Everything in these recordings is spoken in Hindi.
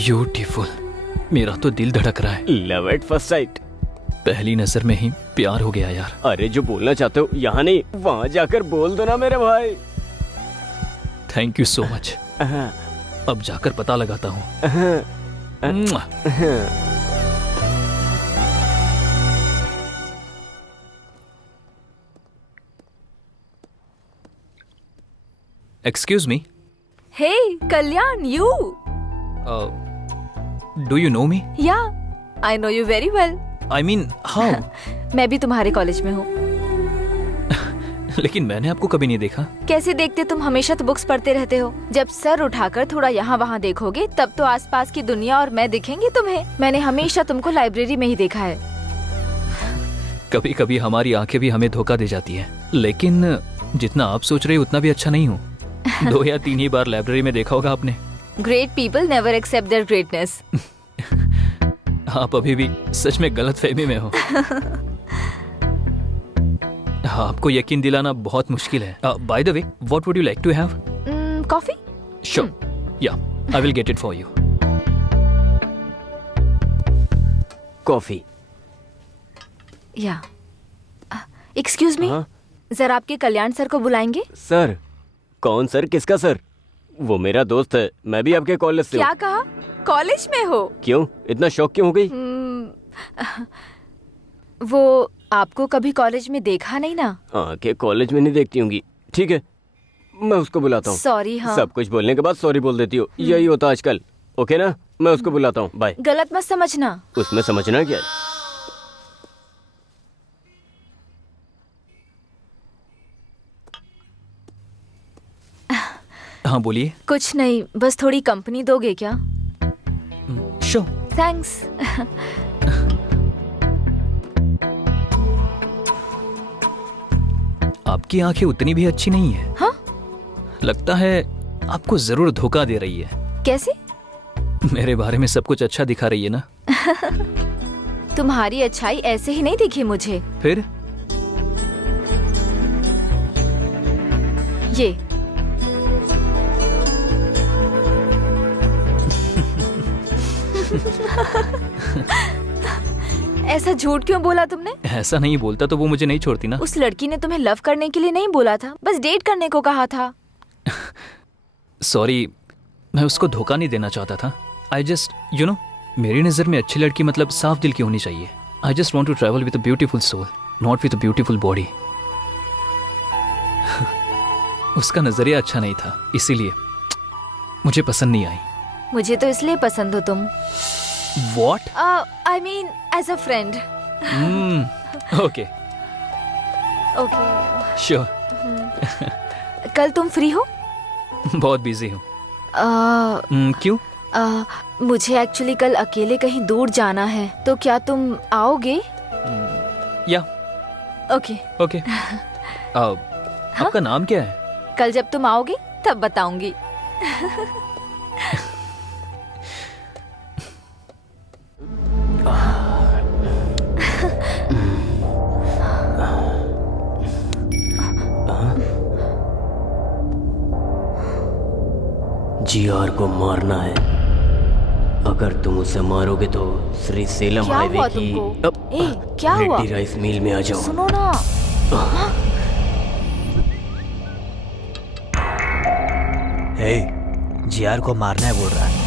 ब्यूटीफुल। मेरा तो दिल धड़क रहा है। Love at first sight. पहली नजर में ही प्यार हो गया यार। अरे जो बोलना चाहते हो यहाँ नहीं, वहाँ जाकर बोल दो ना मेरे भाई। Thank you so much. अब जाकर पता लगाता हूँ। Excuse me. Hey, Kalyan, you. Do you know me? Yeah, I know you very well. I mean how? मैं भी तुम्हारे कॉलेज में हूँ। लेकिन मैंने आपको कभी नहीं देखा। कैसे देखते, तुम हमेशा तो बुक्स पढ़ते रहते हो। जब सर उठाकर थोड़ा यहाँ वहाँ देखोगे तब तो आसपास की दुनिया और मैं दिखेंगे तुम्हें। मैंने हमेशा तुमको लाइब्रेरी में ही देखा है। कभी कभी हमारी आंखें भी हमें धोखा दे जाती है, लेकिन जितना आप सोच रहे हो उतना भी अच्छा नहीं हूँ। 2 या 3 ही बार लाइब्रेरी में देखा होगा आपने। Great people never accept their greatness. आप अभी भी सच में गलत फहमी में हो। आपको यकीन दिलाना बहुत मुश्किल है। By the way, what would you like to have? Coffee? Sure, yeah I will get it for you. Coffee. Yeah excuse me, जरा आपके कल्याण सर को बुलाएंगे? सर? कौन सर? किसका सर? वो मेरा दोस्त है, मैं भी आपके कॉलेज से हूँ। क्या कहा? कॉलेज में हो? क्यों इतना शौक क्यों हो गई? वो आपको कभी कॉलेज में देखा नहीं ना? आंखें कॉलेज में नहीं देखती होंगी। ठीक है, मैं उसको बुलाता हूँ। सॉरी। हाँ, सब कुछ बोलने के बाद सॉरी बोल देती हो, यही होता आजकल। ओके ना, मैं उसको बुलाता हूँ। बाय। गलत मत समझना। उसमें समझना क्या है? हाँ बोलिए। कुछ नहीं, बस थोड़ी कंपनी दोगे क्या? श्योर। थैंक्स। आपकी आंखें उतनी भी अच्छी नहीं है। हाँ? लगता है आपको जरूर धोखा दे रही है। कैसे? मेरे बारे में सब कुछ अच्छा दिखा रही है ना। तुम्हारी अच्छाई ऐसे ही नहीं दिखी मुझे। फिर? ये ऐसा झूठ क्यों बोला तुमने? ऐसा नहीं बोलता तो वो मुझे नहीं छोड़ती ना। उस लड़की ने तुम्हें लव करने के लिए नहीं बोला था, बस डेट करने को कहा था। सॉरी, मैं उसको धोखा नहीं देना चाहता था। आई जस्ट मेरी नजर में अच्छी लड़की मतलब साफ दिल की होनी चाहिए। I just want to travel with a beautiful soul, not with a beautiful body. उसका नजरिया अच्छा नहीं था, इसीलिए मुझे पसंद नहीं आई। मुझे तो इसलिए पसंद हो तुम। What? I mean as a friend. Okay. Okay. Sure. कल तुम फ्री हो? बहुत बिजी हूँ। क्यों? मुझे एक्चुअली कल अकेले कहीं दूर जाना है, तो क्या तुम आओगे? या ओके। ओके। आपका नाम क्या है? कल जब तुम आओगे तब बताऊंगी। जीआर को मारना है। अगर तुम उसे मारोगे तो श्री सेलम क्या हाईवे हुआ की तुमको? क्या हुआ? रेड्डी राइस मिल में आ जाओ। सुनो ना। हे, जीआर को मारना है बोल रहा है।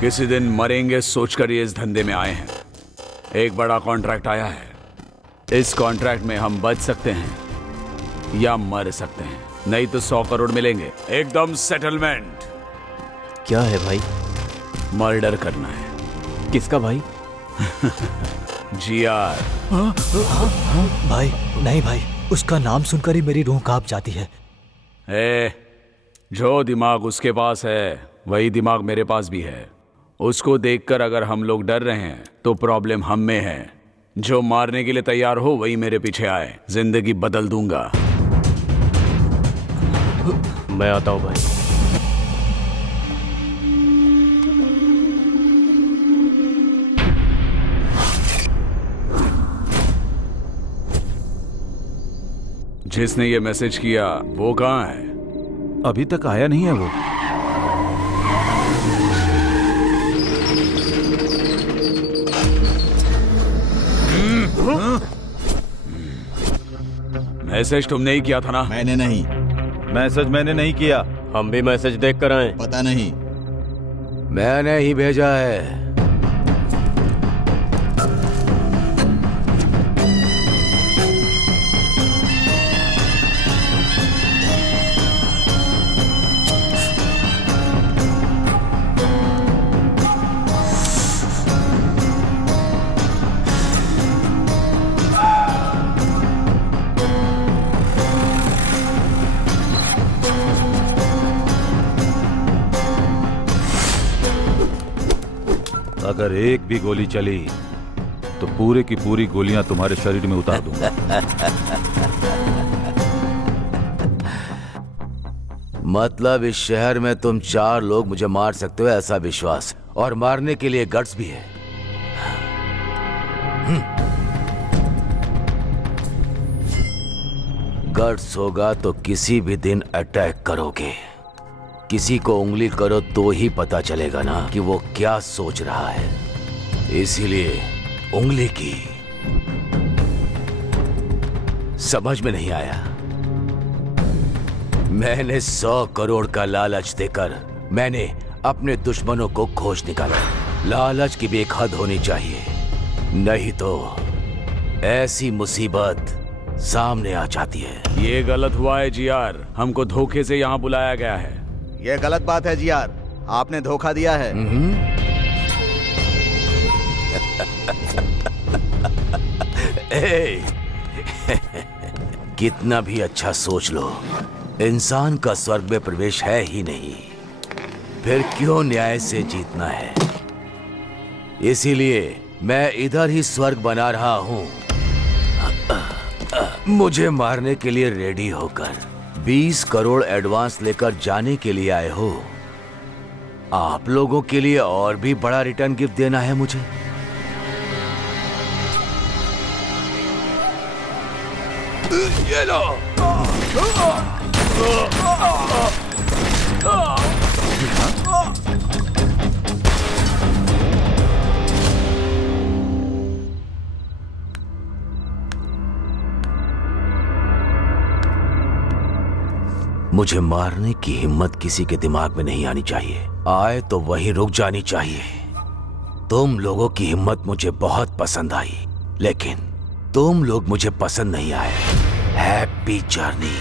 किसी दिन मरेंगे सोचकर ये इस धंधे में आए हैं। एक बड़ा कॉन्ट्रैक्ट आया है। इस कॉन्ट्रैक्ट में हम बच सकते हैं या मर सकते हैं, नहीं तो 100 करोड़ मिलेंगे एकदम सेटलमेंट। क्या है भाई? मर्डर करना है। किसका भाई? जीआर। भाई नहीं भाई, उसका नाम सुनकर ही मेरी रूह कांप जाती है। जो दिमाग उसके पास है वही दिमाग मेरे पास भी है। उसको देखकर अगर हम लोग डर रहे हैं तो प्रॉब्लम हम में है। जो मारने के लिए तैयार हो वही मेरे पीछे आए, जिंदगी बदल दूंगा। मैं आता हूं भाई। जिसने ये मैसेज किया वो कहाँ है? अभी तक आया नहीं है वो। मैसेज तुमने ही किया था ना? मैंने नहीं। मैसेज मैंने नहीं किया। हम भी मैसेज देख कर आए। पता नहीं। मैंने ही भेजा है। अगर एक भी गोली चली तो पूरे की पूरी गोलियां तुम्हारे शरीर में उतार दूंगा। मतलब इस शहर में तुम 4 लोग मुझे मार सकते हो ऐसा विश्वास, और मारने के लिए गट्स भी है। गट्स होगा तो किसी भी दिन अटैक करोगे। किसी को उंगली करो तो ही पता चलेगा ना कि वो क्या सोच रहा है। इसीलिए उंगली की। समझ में नहीं आया? मैंने 100 करोड़ का लालच देकर मैंने अपने दुश्मनों को खोज निकाला। लालच की भी एक हद होनी चाहिए, नहीं तो ऐसी मुसीबत सामने आ जाती है। ये गलत हुआ है जीआर, हमको धोखे से यहाँ बुलाया गया है। ये गलत बात है जीआर, आपने धोखा दिया है। कितना भी अच्छा सोच लो, इंसान का स्वर्ग में प्रवेश है ही नहीं, फिर क्यों न्याय से जीतना है? इसीलिए मैं इधर ही स्वर्ग बना रहा हूं। मुझे मारने के लिए रेडी होकर 20 करोड़ एडवांस लेकर जाने के लिए आए हो। आप लोगों के लिए और भी बड़ा रिटर्न गिफ्ट देना है मुझे। ये लो। मुझे मारने की हिम्मत किसी के दिमाग में नहीं आनी चाहिए। आए तो वहीं रुक जानी चाहिए। तुम लोगों की हिम्मत मुझे बहुत पसंद आई, लेकिन तुम लोग मुझे पसंद नहीं आए। Happy journey.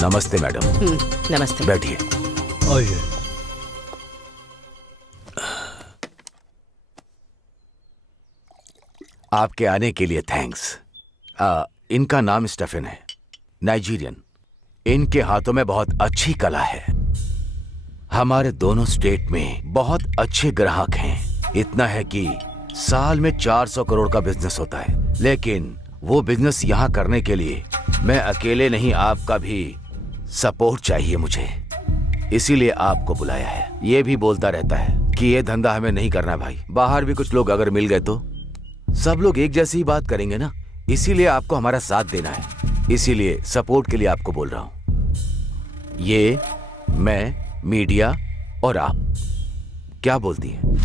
नमस्ते मैडम। नमस्ते। बैठिए। आइए। आपके आने के लिए थैंक्स। इनका नाम स्टेफन है, नाइजीरियन। इनके हाथों में बहुत अच्छी कला है। हमारे दोनों स्टेट में बहुत अच्छे ग्राहक हैं। इतना है कि साल में 400 करोड़ का बिजनेस होता है, लेकिन वो बिजनेस यहाँ करने के लिए मैं अकेले नहीं, आपका भी सपोर्ट चाहिए मुझे। इसीलिए आपको बुलाया है। ये भी बोलता रहता है कि ये धंधा हमें नहीं करना भाई। बाहर भी कुछ लोग अगर मिल गए तो सब लोग एक जैसी ही बात करेंगे ना। इसीलिए आपको हमारा साथ देना है। इसीलिए सपोर्ट के लिए आपको बोल रहा हूं। ये मैं, मीडिया और आप, क्या बोलती हैं?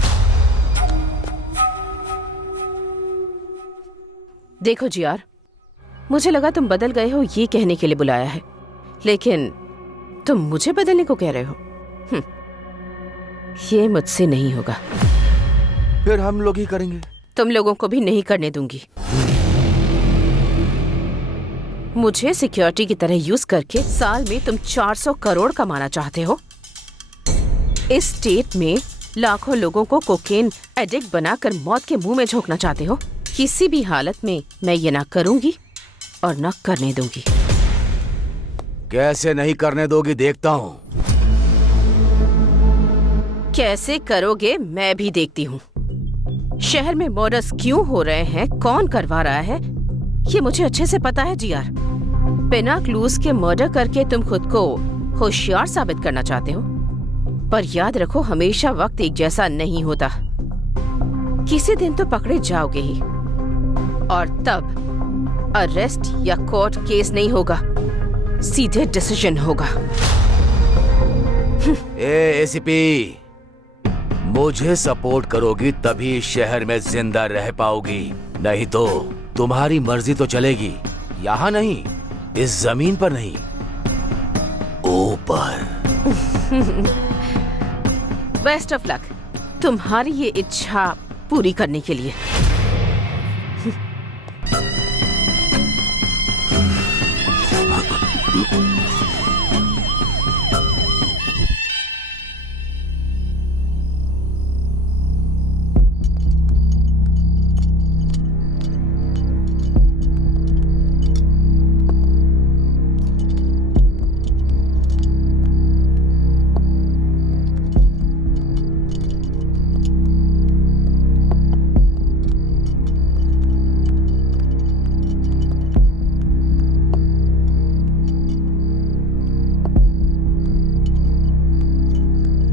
देखो जीआर, मुझे लगा तुम बदल गए हो ये कहने के लिए बुलाया है, लेकिन तुम मुझे बदलने को कह रहे हो। ये मुझसे नहीं होगा। फिर हम लोग ही करेंगे। तुम लोगों को भी नहीं करने दूंगी। मुझे सिक्योरिटी की तरह यूज करके साल में तुम 400 करोड़ कमाना चाहते हो? इस स्टेट में लाखों लोगों को कोकेन एडिक्ट बनाकर मौत के मुंह में झोंकना चाहते हो? किसी भी हालत में मैं ये ना करूंगी और ना करने दूंगी। कैसे नहीं करने दोगी देखता हूँ। कैसे करोगे मैं भी देखती हूँ। शहर में मर्डर्स क्यों हो रहे हैं, कौन करवा रहा है, ये मुझे अच्छे से पता है जीआर। बिना क्लूज के मर्डर करके तुम खुद को होशियार साबित करना चाहते हो, पर याद रखो हमेशा वक्त एक जैसा नहीं होता। किसी दिन तो पकड़े जाओगे ही, और तब अरेस्ट या कोर्ट केस नहीं होगा, सीधे डिसीजन होगा। एसीपी, मुझे सपोर्ट करोगी तभी इस शहर में जिंदा रह पाओगी, नहीं तो तुम्हारी मर्जी तो चलेगी, यहाँ नहीं, इस जमीन पर नहीं, ऊपर। बेस्ट ऑफ लक तुम्हारी ये इच्छा पूरी करने के लिए।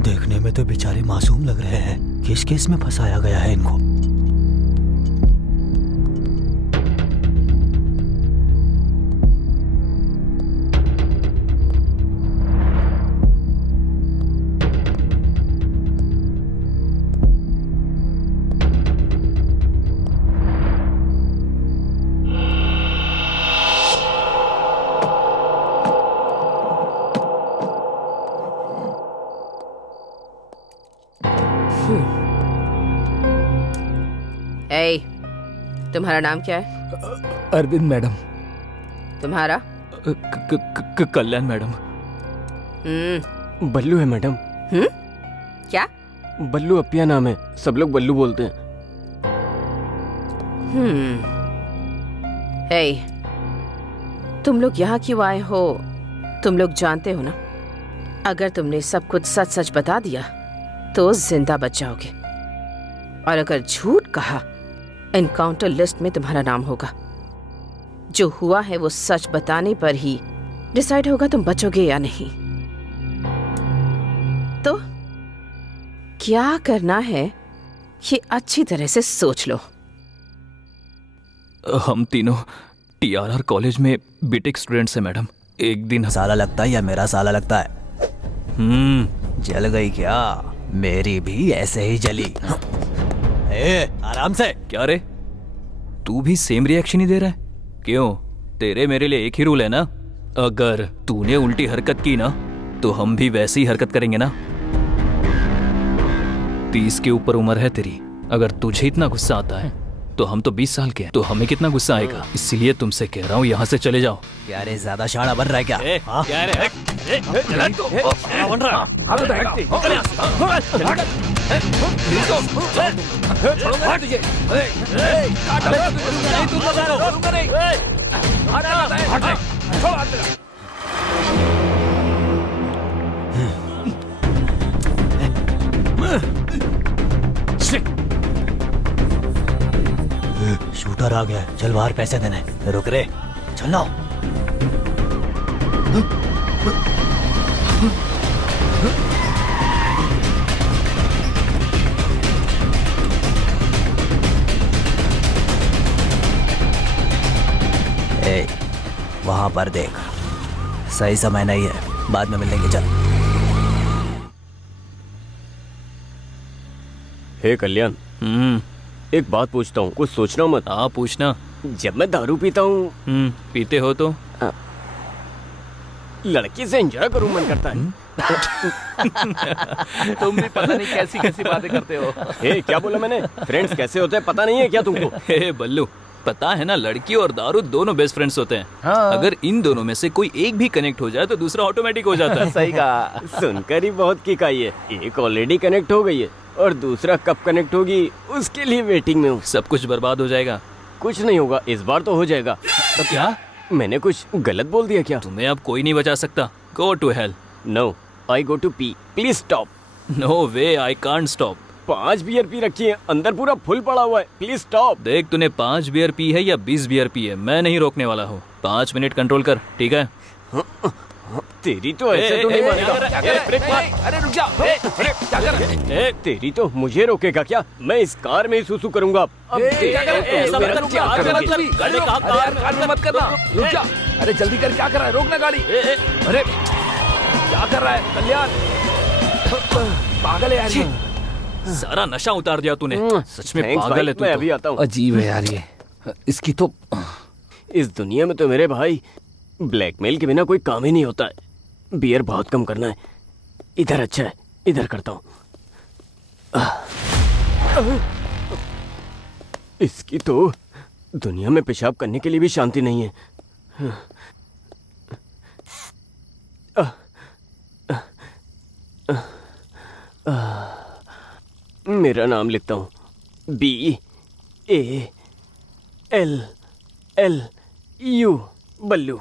देखने में तो बेचारे मासूम लग रहे हैं। किस केस में फंसाया गया है इनको? ए, तुम्हारा नाम क्या है? अरविंद मैडम। तुम्हारा? कल्याण मैडम। बल्लू है मैडम। क्या? बल्लू अपिया नाम है, सब लोग बल्लू बोलते हैं। ए, तुम लोग यहाँ क्यों आए हो? तुम लोग जानते हो ना, अगर तुमने सब कुछ सच सच बता दिया तो जिंदा बच जाओगे, और अगर झूठ कहा एनकाउंटर लिस्ट में तुम्हारा नाम होगा। जो हुआ है वो सच बताने पर ही डिसाइड होगा तुम बचोगे या नहीं। तो क्या करना है ये अच्छी तरह से सोच लो। हम तीनों टीआरआर कॉलेज में बीटेक स्टूडेंट्स हैं मैडम। एक दिन साला लगता है या मेरा साला लगता है? जल गई क्या? मेरी भी ऐसे ही जली। आराम से। क्या रे, तू भी सेम रिएक्शन ही दे रहा है? क्यों, तेरे मेरे लिए एक ही रूल है ना, अगर तूने उल्टी हरकत की ना तो हम भी वैसी हरकत करेंगे ना। 30 के ऊपर उम्र है तेरी, अगर तुझे इतना गुस्सा आता है तो हम तो 20 साल के हैं, तो हमें कितना गुस्सा आएगा। इसलिए तुमसे कह रहा हूँ यहाँ से चले जाओ। क्या रे, ज्यादा शाना बन रहा है क्या? क्या रे? शूटर आ गया, चल बाहर पैसे देने। रुक रे, चल ना। ए, वहां पर देख, सही समय नहीं है, बाद में मिलेंगे। चल। हे कल्याण, एक बात पूछता हूँ, कुछ सोचना मत। हाँ पूछना। जब मैं दारू पीता हूँ, पीते हो तो लड़की से एंजॉय करूँ मन करता है। तुम भी पता नहीं कैसी कैसी बातें करते हो। हे, क्या बोला मैंने? फ्रेंड्स कैसे होते हैं पता नहीं है क्या तुमको? हे बल्लू, पता है ना, लड़की और दारू दोनों बेस्ट फ्रेंड्स होते हैं। हाँ। अगर इन दोनों में से कोई एक भी कनेक्ट हो जाए तो दूसरा ऑटोमेटिक हो जाता है। सही कहा, सुनकर ही बहुत किक आई है। एक ऑलरेडी कनेक्ट हो गई है और दूसरा कब कनेक्ट होगी उसके लिए वेटिंग में हूँ। सब कुछ बर्बाद हो जाएगा। कुछ नहीं होगा, इस बार तो हो जाएगा। तो क्या मैंने कुछ गलत बोल दिया क्या? तुम्हें अब कोई नहीं बचा सकता। Go to hell. No, I go to pee, please stop. No way, I can't stop. 5 beer पी रखी है, अंदर पूरा फुल पड़ा हुआ है, प्लीज स्टॉप। देख, तूने 5 बियर पी है या 20 बियर पी है, मैं नहीं रोकने वाला हूँ। 5 मिनट कंट्रोल कर, ठीक है? तेरी तो ऐसे तो नहीं मानेगा। ब्रेक मार। अरे रुक जा। क्या कर रहा है? तेरी तो मुझे रोकेगा क्या? मैं इस कार में ही सुसु करूंगा। अब ऐसा मत कर, क्या करोगे? गाड़ी कहाँ कार मत करना। रुक जा। अरे जल्दी कर, क्या कर रहा है? रोकना गाड़ी। अरे क्या कर रहा है कल्याण? पागल है यार ये। सारा नशा उतार दिया तूने। सच में Thanks पागल भाई, है तू मैं तो। अभी आता हूँ। अजीब है यार ये, इसकी तो। इस दुनिया में तो मेरे भाई ब्लैकमेल के बिना कोई काम ही नहीं होता है। बियर बहुत कम करना है। इधर अच्छा है, इधर करता हूँ। इसकी तो दुनिया में पेशाब करने के लिए भी शांति नहीं है। मेरा नाम लिखता हूँ, BALLU, बल्लू।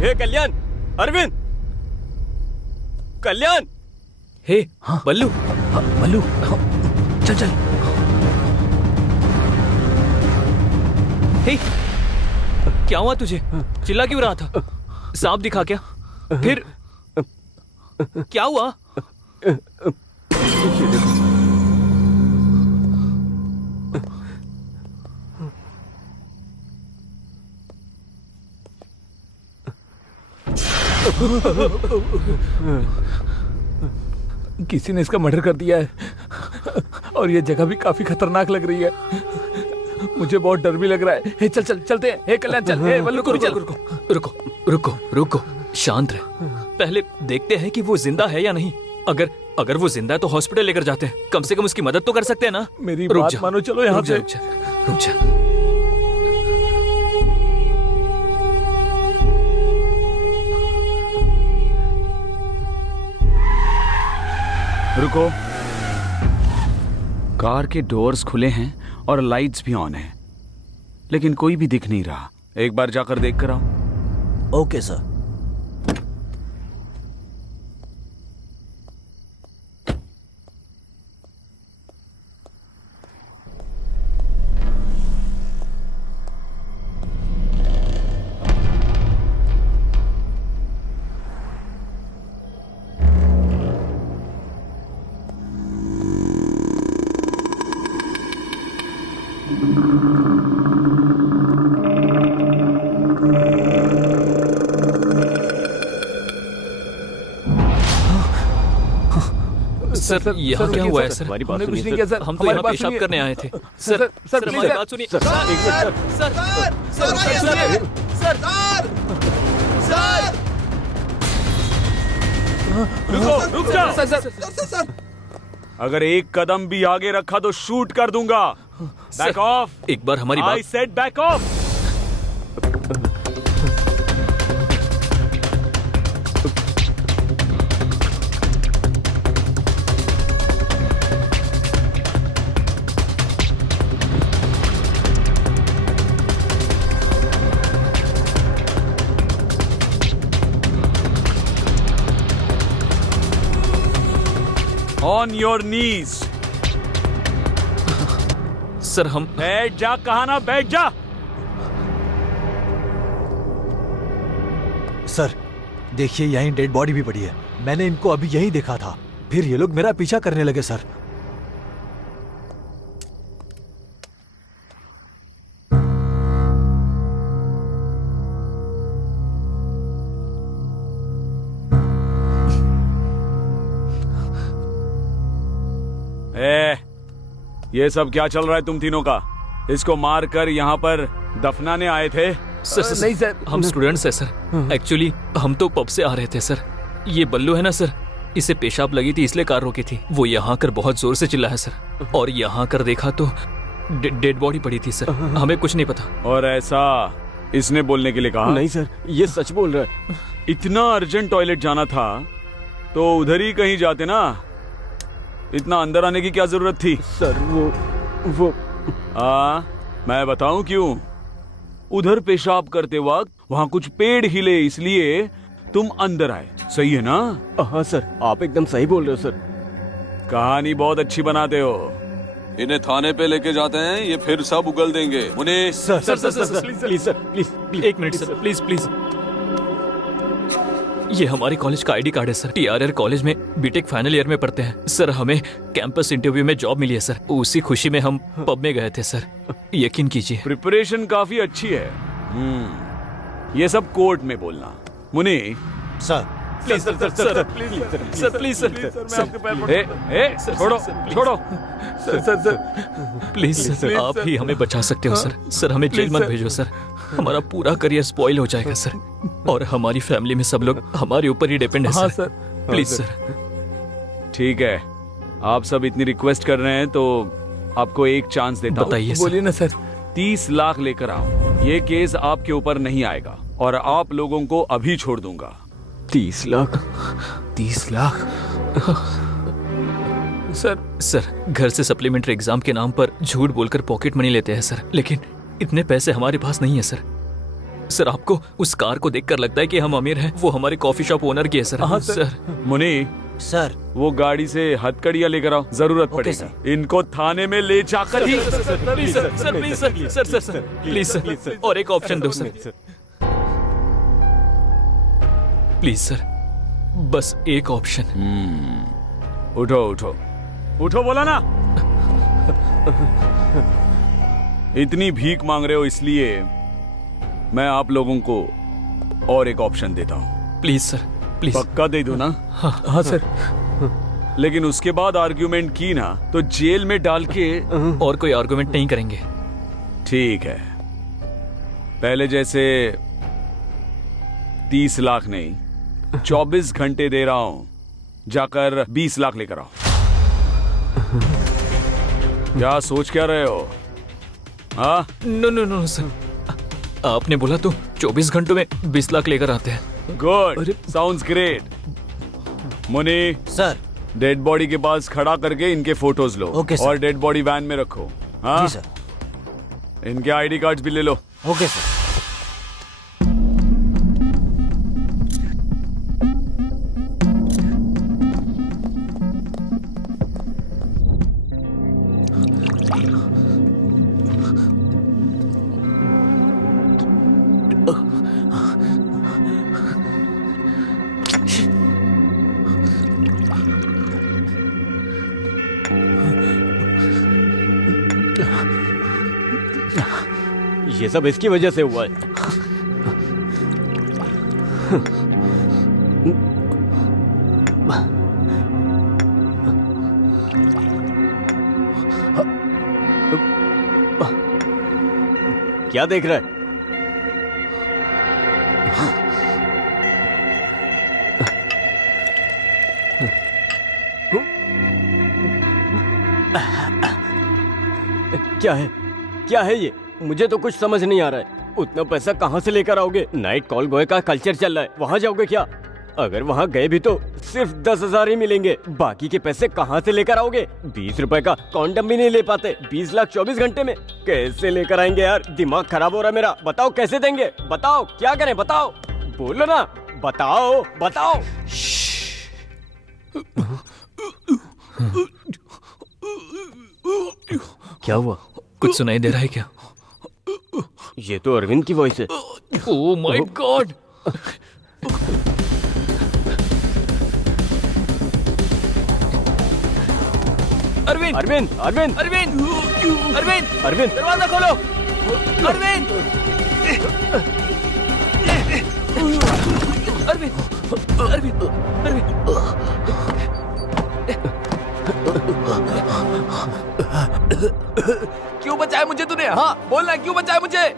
हे कल्याण, अरविंद, कल्याण। हे बल्लू। बल्लू, चल चल। हे, क्या हुआ तुझे? चिल्ला क्यों रहा था? सांप दिखा क्या? फिर क्या हुआ? किसी ने इसका मर्डर कर दिया है और ये जगह भी काफी खतरनाक लग रही है। मुझे बहुत डर भी लग रहा है। हे चल चल चलते हैं। हे कल्याण चल। हे बल्लू को चल। रुको रुको रुको रुको, शांत रहे। पहले देखते हैं कि वो जिंदा है या नहीं। अगर वो जिंदा है तो हॉस्पिटल लेकर जाते हैं। कम से कम उसकी मदद तो कर सकते हैं ना। मेरी बात मानो, चलो यहाँ से। रुक जा। रुको। कार के डोर्स खुले हैं और लाइट्स भी ऑन हैं, लेकिन कोई भी दिख नहीं रहा। एक बार जाकर देख कर आओ। Okay sir. सर, यहाँ क्या हुआ है सर? हमारी बात हमने कुछ सुनिए नहीं किया सर। सर। हम तो यहाँ पेशाब करने आए थे। सर सर, हमारी please, बात सुनिए। सर, एक मिनट रुक जा। अगर एक कदम भी आगे रखा तो शूट कर दूंगा। Back of. एक बार हमारी आई बात। Said back of. On your knees. Sir हम बैठ जा। कहा ना बैठ जा। सर देखिए, यहीं डेड बॉडी भी पड़ी है। मैंने इनको अभी यही देखा था, फिर ये लोग मेरा पीछा करने लगे सर। ये सब क्या चल रहा है तुम तीनों का? इसको मार कर यहाँ पर दफनाने आए थे? सर नहीं सर, हम स्टूडेंट्स हैं सर। एक्चुअली हम तो पब से आ रहे थे सर। ये बल्लू है ना सर, इसे पेशाब लगी थी इसलिए कार रोकी थी। वो यहाँ कर बहुत जोर से चिल्लाया सर, और यहाँ कर देखा तो डेड बॉडी पड़ी थी सर। हमें कुछ नहीं पता। और ऐसा इसने बोलने के लिए कहा? नहीं सर, ये सच बोल रहा है। इतना अर्जेंट टॉयलेट जाना था तो उधर ही कहीं जाते ना, इतना अंदर आने की क्या जरूरत थी? सर वो मैं बताऊं क्यों? उधर पेशाब करते वक्त वहां कुछ पेड़ हिले, इसलिए तुम अंदर आए। सही है ना? हाँ सर, आप एकदम सही बोल रहे हो सर। कहानी बहुत अच्छी बनाते हो। इन्हें थाने पे लेके जाते हैं, ये फिर सब उगल देंगे। उन्हें सर प्लीज सर, प्लीज एक मिनट सर, प्लीज प्लीज। ये हमारे कॉलेज का आईडी कार्ड है सर। TRR कॉलेज में बीटेक फाइनल ईयर में पढ़ते हैं सर। हमें कैंपस इंटरव्यू में जॉब मिली है सर। उसी खुशी में हम पब में गए थे सर। यकीन कीजिए। प्रिपरेशन काफी अच्छी है। ये सब कोर्ट में बोलना। मुनि sir please sir, sir please sir, मैं आपके पैर पड़ता हूं। छोड़ो छोड़ो सर प्लीज सर, आप ही हमें बचा सकते हो सर। सर हमें जेल मत भेजो सर, हमारा पूरा करियर स्पॉइल हो जाएगा सर, और हमारी फैमिली में सब लोग हमारे ऊपर ही डिपेंड है सर। Please sir. ठीक है, आप सब इतनी रिक्वेस्ट कर रहे हैं तो आपको एक चांस देता हूं। बताइए सर। बोलिए ना सर। 30 लाख लेकर आओ। ये केस आपके ऊपर नहीं आएगा और आप लोगों को अभी छोड़ दूंगा। 30 लाख? 30 लाख सर घर से सप्लीमेंट्री एग्जाम के नाम पर झूठ बोलकर पॉकेट मनी लेते हैं सर, लेकिन इतने पैसे हमारे पास नहीं है सर। सर आपको उस कार को देखकर लगता है कि हम अमीर हैं? वो हमारे कॉफी शॉप ओनर की है सर। हाँ सर। मुनि सर वो गाड़ी से हथकड़ियां लेकर आओ, जरूरत पड़ेगी। इनको थाने में ले जाकर ही। प्लीज सर, प्लीज सर, और एक ऑप्शन दो सर। प्लीज सर, बस एक ऑप्शन। उठो उठो उठो, बोला ना। इतनी भीख मांग रहे हो, इसलिए मैं आप लोगों को और एक ऑप्शन देता हूं। Please sir, please. पक्का दे दो ना? हाँ सर। लेकिन उसके बाद आर्ग्यूमेंट की ना तो जेल में डाल के। और कोई आर्ग्यूमेंट नहीं करेंगे। ठीक है, पहले जैसे 30 लाख नहीं, 24 घंटे दे रहा हूं, जाकर 20 लाख लेकर आओ। क्या सोच क्या रहे हो? हाँ? नो सर, आपने बोला तो 24 घंटों में 20 लाख लेकर आते हैं। Good, sounds great. Muni sir, dead body के पास खड़ा करके इनके फोटोज लो। Okay sir. और डेड बॉडी वैन में रखो। हाँ जी सर। इनके आईडी कार्ड्स भी ले लो। Okay sir. ये सब इसकी वजह से हुआ है। क्या देख रहा है? क्या है? क्या है ये? मुझे तो कुछ समझ नहीं आ रहा है। उतना पैसा कहाँ से लेकर आओगे? नाइट कॉल बॉय का कल्चर चल रहा है, वहाँ जाओगे क्या? अगर वहाँ गए भी तो सिर्फ 10,000 ही मिलेंगे। बाकी के पैसे कहाँ से लेकर आओगे? 20 रुपए का कॉन्डम भी नहीं ले पाते। 20 लाख 24 घंटे में कैसे लेकर आएंगे यार? दिमाग खराब हो रहा है मेरा। बताओ कैसे देंगे? बताओ क्या करें? बताओ, बोलो ना, बताओ बताओ। क्या हुआ? कुछ सुनाई दे रहा है क्या? ये तो अरविंद की वॉइस है। Oh my God. Arvind Arvind Arvind Arvind Arvind Arvind दरवाजा खोलो अरविंद अरविंद अरविंद अरविंद क्यों बचाया मुझे तूने? हाँ बोलना, क्यों बचाया मुझे?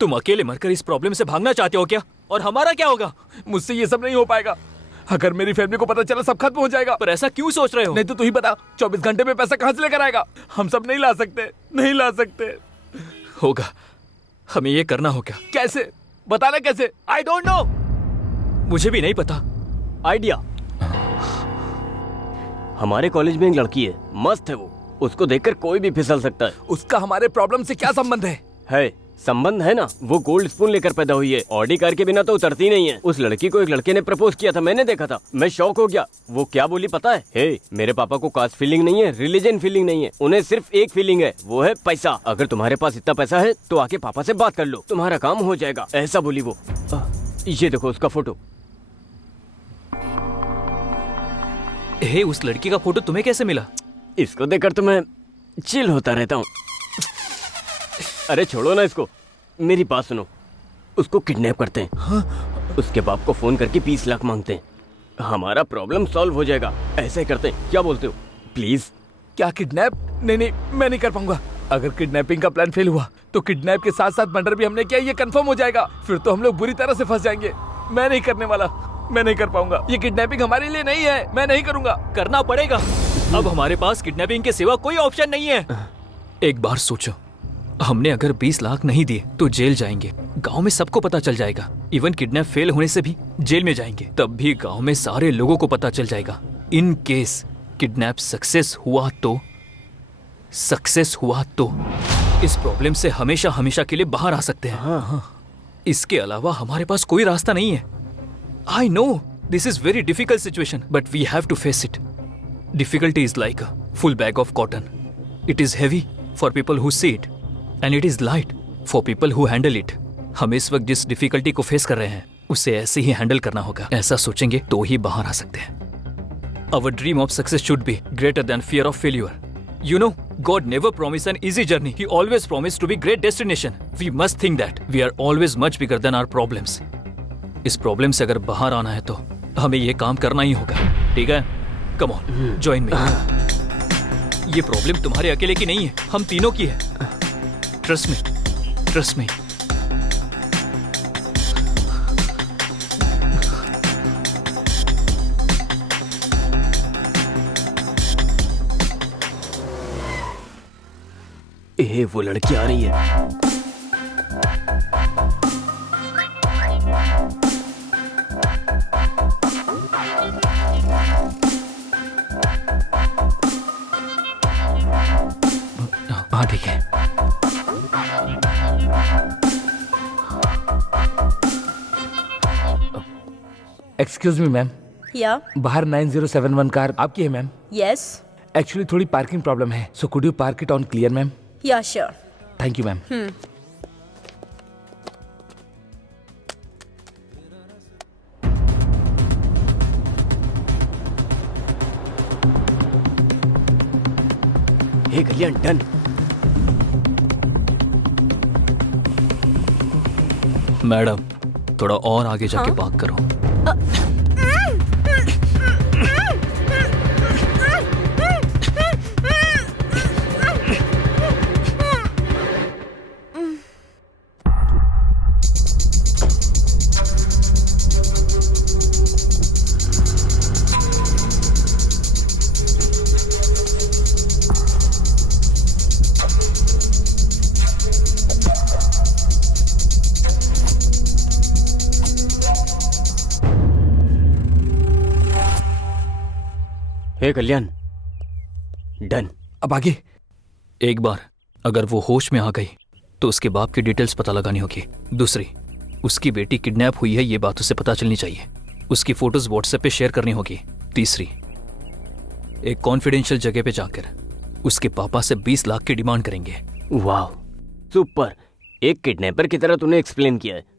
तुम अकेले मरकर इस प्रॉब्लम से भागना चाहते हो क्या? और हमारा क्या होगा? मुझसे ये सब नहीं हो पाएगा। अगर मेरी फैमिली को पता चला सब खत्म हो जाएगा। पर ऐसा क्यों सोच रहे हो? नहीं तो तू ही बता, 24 घंटे में पैसा कहाँ से लेकर आएगा? हम सब नहीं ला सकते, नहीं ला सकते। होगा, हमें ये करना होगा। कैसे? बताना कैसे? आई डोंट नो, मुझे भी नहीं पता। आइडिया, हमारे कॉलेज में एक लड़की है, मस्त है वो, उसको देखकर कोई भी फिसल सकता है। उसका हमारे प्रॉब्लम से क्या संबंध है? संबंध है ना, वो गोल्ड स्पून लेकर पैदा हुई है, ऑडी कार के बिना तो उतरती नहीं है। उस लड़की को एक लड़के ने प्रपोज किया था, मैंने देखा था, मैं शॉक हो गया। वो क्या बोली पता है? मेरे पापा को कास्ट फीलिंग नहीं है, रिलीजन फीलिंग नहीं है, उन्हें सिर्फ एक फीलिंग है, वो है पैसा। अगर तुम्हारे पास इतना पैसा है तो आके पापा से बात कर लो, तुम्हारा काम हो जाएगा, ऐसा बोली वो। ये देखो उसका फोटो। उस लड़की का फोटो तुम्हें कैसे मिला? इसको देखकर तो मैं चिल होता रहता हूँ। अरे छोड़ो ना इसको, मेरी बात सुनो। उसको किडनैप करते हैं। हाँ? उसके बाप को फोन करके 20 लाख मांगते हैं, हमारा प्रॉब्लम सॉल्व हो जाएगा। ऐसे ही करते हैं, क्या बोलते हो? प्लीज। क्या किडनैप? नहीं, मैं नहीं कर पाऊंगा। अगर किडनैपिंग का प्लान फेल हुआ तो किडनैप के साथ साथ मर्डर भी हमने किया ये कंफर्म हो जाएगा, फिर तो हम लोग बुरी तरह से फंस जाएंगे। मैं नहीं करने वाला, मैं नहीं कर पाऊंगा। ये किडनैपिंग हमारे लिए नहीं है, मैं नहीं करूंगा। करना पड़ेगा, अब हमारे पास किडनैपिंग के सिवा कोई ऑप्शन नहीं है। एक बार सोचो, हमने अगर 20 लाख नहीं दिए तो जेल जाएंगे, गांव में सबको पता चल जाएगा। इवन किडनैप फेल होने से भी जेल में जाएंगे, तब भी गांव में सारे लोगों को पता चल जाएगा। इन केस किडनैप सक्सेस हुआ तो इस प्रॉब्लम से हमेशा हमेशा के लिए बाहर आ सकते हैं। इसके अलावा हमारे पास कोई रास्ता नहीं है। I know this is very difficult situation, but we have to face it. Difficulty is like a full bag of cotton. It is heavy for people who see it, and it is light for people who handle it. हम इस वक्त जिस डिफिकल्टी को फेस कर रहे हैं उसे ऐसे ही हैंडल करना होगा। ऐसा सोचेंगे तो ही बाहर आ सकते हैं। Our dream of success should be greater than fear of failure. You know, God never promised an easy journey. He always promised to be great destination. We must think that we are always much bigger than our problems. इस प्रॉब्लम से अगर बाहर आना है तो हमें ये काम करना ही होगा, ठीक है? Come on, join me. ये प्रॉब्लम तुम्हारे अकेले की नहीं है, हम तीनों की है। Trust me, trust me. वो लड़की आ रही है। हाँ ठीक है। एक्सक्यूज मी मैम, या बाहर 9071 कार आपकी है मैम? यस, एक्चुअली थोड़ी पार्किंग प्रॉब्लम है, so could you park it on clear ma'am? Yeah sure. Thank you ma'am. Hey Kalyan, done. Madam थोड़ा और आगे जाके पार्क करो। Hey Kalyan, done. अब आगे? एक बार अगर वो होश में आ गई तो उसके बाप की डिटेल्स पता लगानी होगी। दूसरी, उसकी बेटी किडनैप हुई है ये बात उसे पता चलनी चाहिए। उसकी फोटोज व्हाट्सएप पे शेयर करनी होगी तीसरी, एक कॉन्फिडेंशियल जगह पे जाकर उसके पापा से 20 लाख की डिमांड करेंगे। वाह, सुपर। एक किडनैपर की तरह तूने एक्सप्लेन किया है।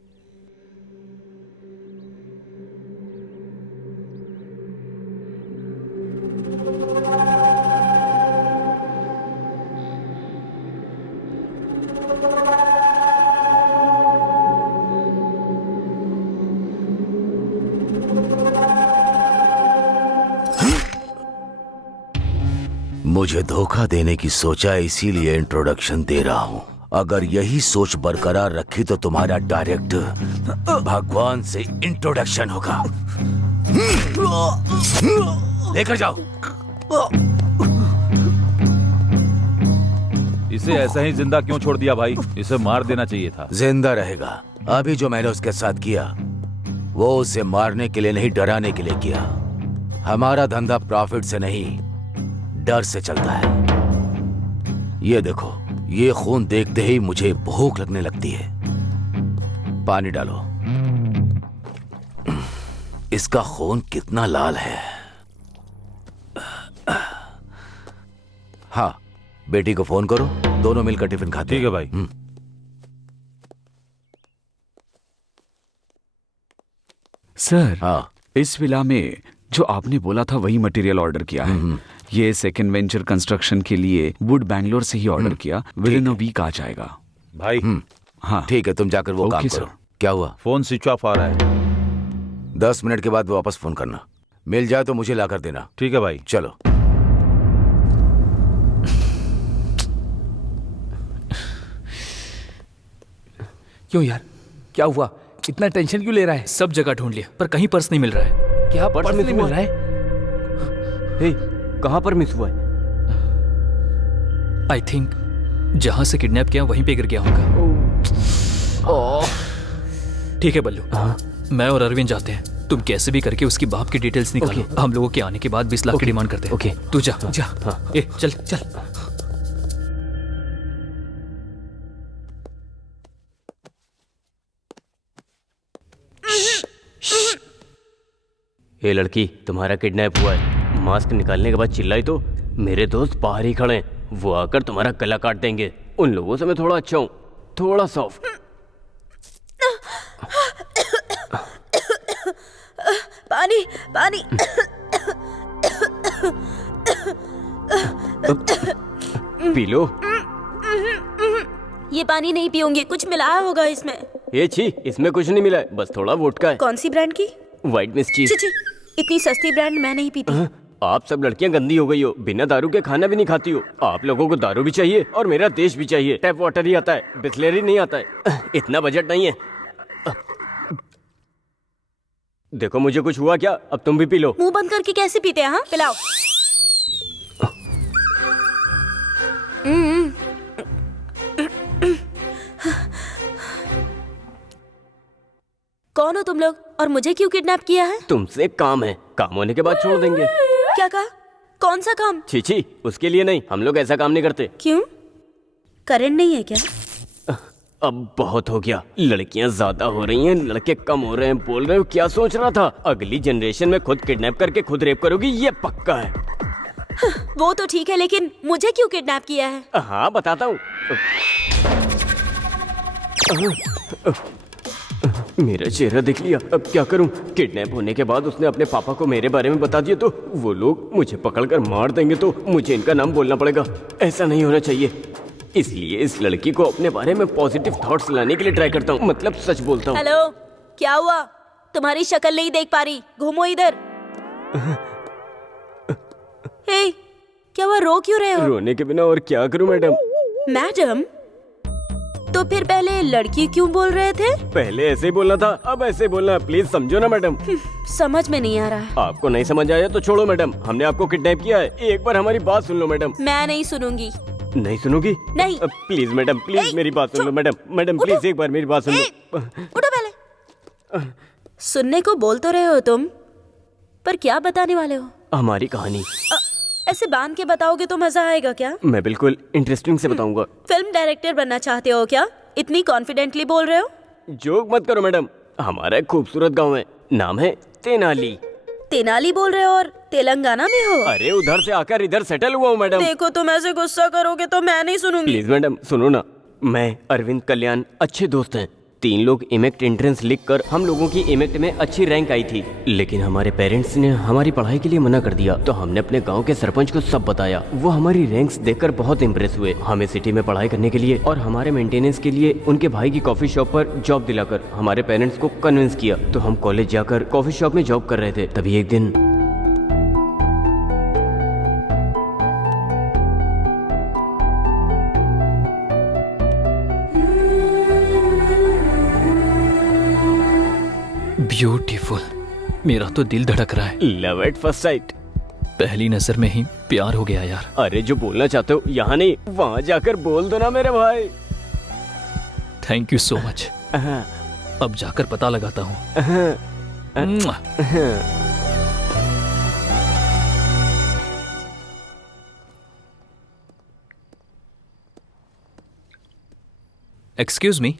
मुझे धोखा देने की सोचा, इसीलिए इंट्रोडक्शन दे रहा हूं। अगर यही सोच बरकरार रखी तो तुम्हारा डायरेक्ट भगवान से इंट्रोडक्शन होगा। लेकर जाओ। इसे ऐसा ही जिंदा क्यों छोड़ दिया भाई? इसे मार देना चाहिए था। जिंदा रहेगा। अभी जो मैंने उसके साथ किया वो उसे मारने के लिए नहीं, डराने के लिए किया। हमारा धंधा प्रॉफिट से नहीं, डर से चलता है। ये देखो, ये खून देखते ही मुझे भूख लगने लगती है। पानी डालो। इसका खून कितना लाल है। हाँ, बेटी को फोन करो, दोनों मिलकर टिफिन खाते हैं। ठीक है भाई। सर, हाँ, इस विला में जो आपने बोला था वही मटेरियल ऑर्डर किया है। ये सेकंड वेंचर कंस्ट्रक्शन के लिए वुड बैंगलोर से ही ऑर्डर किया। विद इन अ वीक आ जाएगा भाई। हाँ ठीक है, तुम जाकर वो काम सर। करो। क्या हुआ? फोन स्विच ऑफ आ रहा है। 10 मिनट के बाद वापस फोन करना। मिल जाए तो मुझे लाकर देना। ठीक है भाई। चलो। क्यों यार, क्या हुआ? इतना टेंशन क्यों ले रहा है? सब जगह ढूंढ लिया पर कहीं पर्स नहीं मिल रहा है। क्या पर्स मिस नहीं मिल हुआ? रहा है? हे, कहाँ पर मिस हुआ है? आई थिंक जहां से किडनैप किया वहीं पे गिर गया होगा। ठीक है बल्लू, मैं और अरविंद जाते हैं। तुम कैसे भी करके उसकी बाप की डिटेल्स निकालो। हम लोगों के आने के बाद 20 लाख की डिमांड करते हैं। ओके। तू जा जा। ए, चल चल। ये लड़की, तुम्हारा किडनैप हुआ है। मास्क निकालने के बाद चिल्लाई तो मेरे दोस्त बाहर ही खड़े हैं, वो आकर तुम्हारा गला काट देंगे। उन लोगों से मैं थोड़ा अच्छा हूँ, थोड़ा सॉफ्ट। पानी पानी। P low. ये पानी नहीं पीऊंगी, कुछ मिलाया होगा इसमें। ये छी, इसमें कुछ नहीं मिला है, बस थोड़ा वोडका है। कौन सी ब्रांड की? व्हाइट मिस चीज। छी, इतनी सस्ती ब्रांड मैं नहीं पीती। आप सब लड़कियां गंदी हो गई हो, बिना दारू के खाना भी नहीं खाती हो। आप लोगों को दारू भी चाहिए और मेरा देश भी चाहिए। टैप वाटर ही आता है, बिस्लेरी नहीं आता है। इतना बजट नहीं है। देखो मुझे कुछ हुआ क्या? अब तुम भी पी लो। मुंह बंद करके कैसे पीते हैं? हाँ, पिलाओ। कौन हो तुम लोग और मुझे क्यों किडनैप किया है? तुमसे काम है, काम होने के बाद छोड़ देंगे। क्या कहा? कौन सा काम? छी छी, उसके लिए नहीं, हम लोग ऐसा काम नहीं करते। क्यों? करंट नहीं है क्या? अब बहुत हो गया। लड़कियां ज्यादा हो रही हैं, लड़के कम हो रहे हैं। बोल रहे हो क्या सोच रहा था? अगली जनरेशन में खुद किडनैप करके खुद रेप करोगी, ये पक्का है। वो तो ठीक है, लेकिन मुझे क्यों किडनैप किया है? हाँ बताता हूँ। मेरा चेहरा देख लिया, अब क्या करूं? किडनैप होने के बाद उसने अपने पापा को मेरे बारे में बता दिया तो वो लोग मुझे पकड़कर मार देंगे, तो मुझे इनका नाम बोलना पड़ेगा। ऐसा नहीं होना चाहिए, इसलिए इस लड़की को अपने बारे में पॉजिटिव थॉट्स लाने के लिए ट्राई करता हूँ, मतलब सच बोलता हूँ। हेलो, क्या हुआ? तुम्हारी शक्ल नहीं देख पा रही, घूमो इधर। हे, क्या हुआ? रो क्यों रहे हो? रोने के बिना और क्या करूं मैडम? मैडम? तो फिर पहले लड़की क्यों बोल रहे थे? पहले ऐसे ही बोलना था, अब ऐसे बोलना। प्लीज समझो ना मैडम। समझ में नहीं आ रहा। आपको नहीं समझ आया तो छोड़ो मैडम, हमने आपको किडनैप किया है। एक बार हमारी बात सुन लो मैडम। मैं नहीं सुनूंगी। नहीं सुनोगी? नहीं। प्लीज मैडम, प्लीज मेरी बात सुन लो मैडम। मैडम प्लीज एक बार मेरी बात सुन लो। उठो पहले। सुनने को बोल तो रहे हो तुम, पर क्या बताने वाले हो? हमारी कहानी। ऐसे बांध के बताओगे तो मजा आएगा क्या? मैं बिल्कुल इंटरेस्टिंग से बताऊंगा। फिल्म डायरेक्टर बनना चाहते हो क्या? इतनी कॉन्फिडेंटली बोल रहे हो। जोक मत करो मैडम। हमारा एक खूबसूरत गांव है, नाम है तेनाली। तेनाली बोल रहे हो और तेलंगाना में हो? अरे उधर से आकर इधर सेटल हुआ हूँ मैडम। देखो तुम ऐसे गुस्सा करोगे तो मैं नहीं सुनूंगी। प्लीज मैडम सुनो ना, मैं अरविंद कल्याण अच्छे दोस्त हैं। 3 लोग इमेक्ट एंट्रेंस लिखकर हम लोगों की इमेक्ट में अच्छी रैंक आई थी, लेकिन हमारे पेरेंट्स ने हमारी पढ़ाई के लिए मना कर दिया। तो हमने अपने गांव के सरपंच को सब बताया। वो हमारी रैंक्स देखकर बहुत इम्प्रेस हुए। हमें सिटी में पढ़ाई करने के लिए और हमारे मेंटेनेंस के लिए उनके भाई की कॉफी शॉप पर जॉब दिलाकर हमारे पेरेंट्स को कन्विंस किया। तो हम कॉलेज जाकर कॉफी शॉप में जॉब कर रहे थे, तभी एक दिन ब्यूटीफुल। मेरा तो दिल धड़क रहा है। Love at first sight. पहली नजर में ही प्यार हो गया यार। अरे जो बोलना चाहते हो यहाँ नहीं, वहाँ जाकर बोल दो ना मेरे भाई। Thank you so much. अब जाकर पता लगाता हूँ। Excuse me.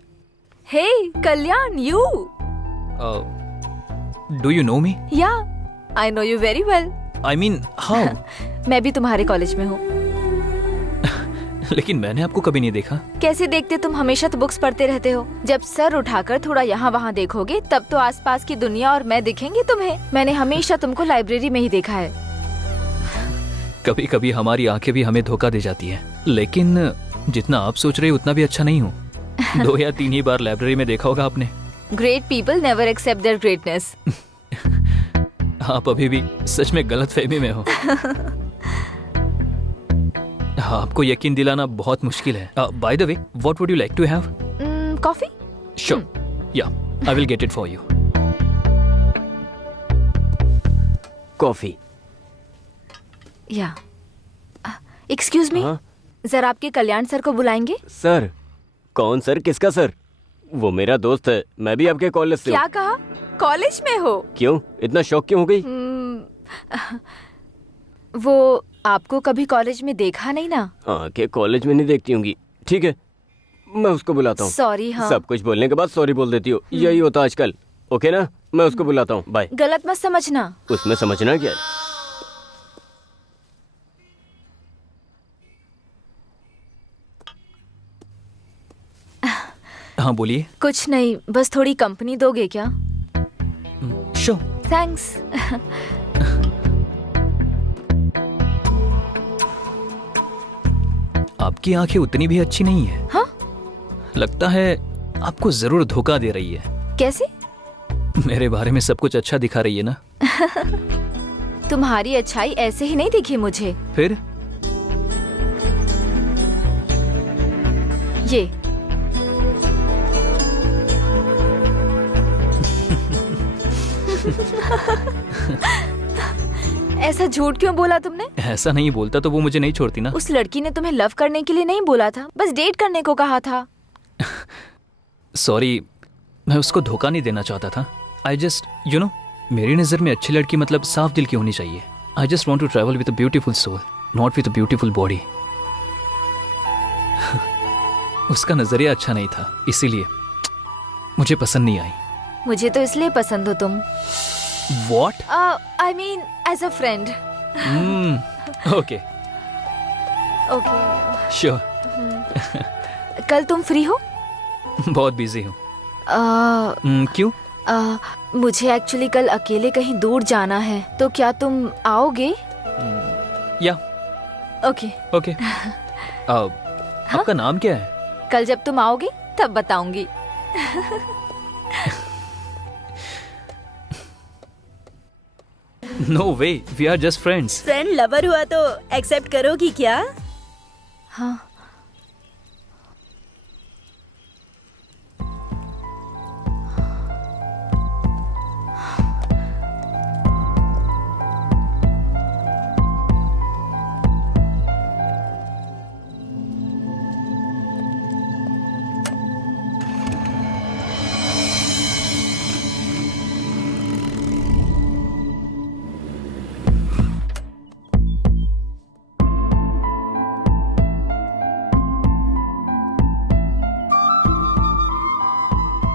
Hey Kalyan, you? Do you know me? Yeah, I know you very well. I mean how? मैं भी तुम्हारे कॉलेज में हूँ। लेकिन मैंने आपको कभी नहीं देखा। कैसे देखते, तुम हमेशा तो बुक्स पढ़ते रहते हो। जब सर उठाकर थोड़ा यहाँ वहाँ देखोगे तब तो आसपास की दुनिया और मैं दिखेंगे तुम्हें। मैंने हमेशा तुमको लाइब्रेरी में ही देखा है। कभी कभी हमारी आंखें भी हमें धोखा दे जाती हैं, लेकिन जितना आप सोच रहे हो उतना भी अच्छा नहीं हूँ। 2 या 3 ही बार लाइब्रेरी में देखा होगा आपने। Great people never accept their greatness. आप अभी भी सच में गलत फहमी में हो। आपको यकीन दिलाना बहुत मुश्किल है। By the way, what would you like to have? Coffee? Sure, yeah I will get it for you. Coffee. Yeah excuse me, जरा आपके कल्याण सर को बुलाएंगे? सर? कौन सर? किसका सर? वो मेरा दोस्त है, मैं भी आपके कॉलेज से हूँ। क्या कहा? कॉलेज में हो? क्यों इतना शौक क्यों हो गई? वो आपको कभी कॉलेज में देखा नहीं ना? आंखें कॉलेज में नहीं देखती होंगी। ठीक है, मैं उसको बुलाता हूँ। सॉरी। हाँ, सब कुछ बोलने के बाद सॉरी बोल देती हो, यही होता आजकल। ओके ना, मैं उसको बुलाता हूँ। बाय। गलत मत समझना। उसमें समझना क्या है? हाँ बोलिए। कुछ नहीं, बस थोड़ी कंपनी दोगे क्या? श्योर। थैंक्स। आपकी आंखें उतनी भी अच्छी नहीं है। हाँ? लगता है आपको जरूर धोखा दे रही है। कैसे? मेरे बारे में सब कुछ अच्छा दिखा रही है ना। तुम्हारी अच्छाई ऐसे ही नहीं दिखी मुझे। फिर? ये ऐसा झूठ क्यों बोला तुमने? ऐसा नहीं बोलता तो वो मुझे नहीं छोड़ती ना। उस लड़की ने तुम्हें लव करने के लिए नहीं बोला था, बस डेट करने को कहा था। सॉरी, मैं उसको धोखा नहीं देना चाहता था। आई जस्ट यू नो, मेरी नजर में अच्छी लड़की मतलब साफ दिल की होनी चाहिए। I just want to travel with a beautiful soul, not with a beautiful body. उसका नजरिया अच्छा नहीं था, इसीलिए मुझे पसंद नहीं आई। मुझे तो इसलिए पसंद हो तुम। What? I mean as a friend. Okay. Okay. Sure. कल तुम फ्री हो? बहुत बिजी हूँ। क्यों? मुझे एक्चुअली कल अकेले कहीं दूर जाना है, तो क्या तुम आओगे? या। ओके। ओके। आपका नाम क्या है? कल जब तुम आओगे तब बताऊंगी। No way, we are just friends. Friend lover हुआ तो एक्सेप्ट करोगी क्या? हाँ।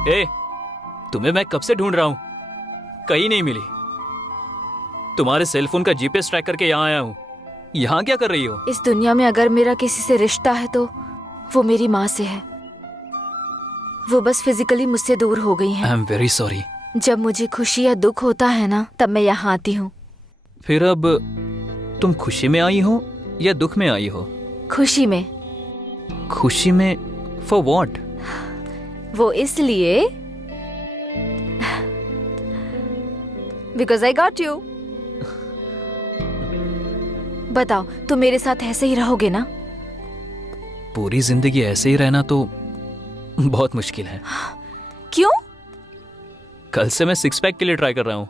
ए, तुम्हें मैं कब से ढूंढ रहा हूं, कहीं नहीं मिली। तुम्हारे सेल फोन का जीपीएस ट्रैक करके यहाँ आया हूँ। यहाँ क्या कर रही हो? इस दुनिया में अगर मेरा किसी से रिश्ता है तो वो मेरी माँ से है। वो बस फिजिकली मुझसे दूर हो गई हैं। I am very sorry. जब मुझे खुशी या दुख होता है ना, तब मैं यहाँ आती हूँ। फिर अब तुम खुशी में आई हो या दुख में आई हो? खुशी में। खुशी में? For what? वो इसलिए बिकॉज आई गॉट यू। बताओ, तुम मेरे साथ ऐसे ही रहोगे ना? पूरी जिंदगी ऐसे ही रहना तो बहुत मुश्किल है। क्यों? कल से मैं सिक्स पैक के लिए ट्राई कर रहा हूँ।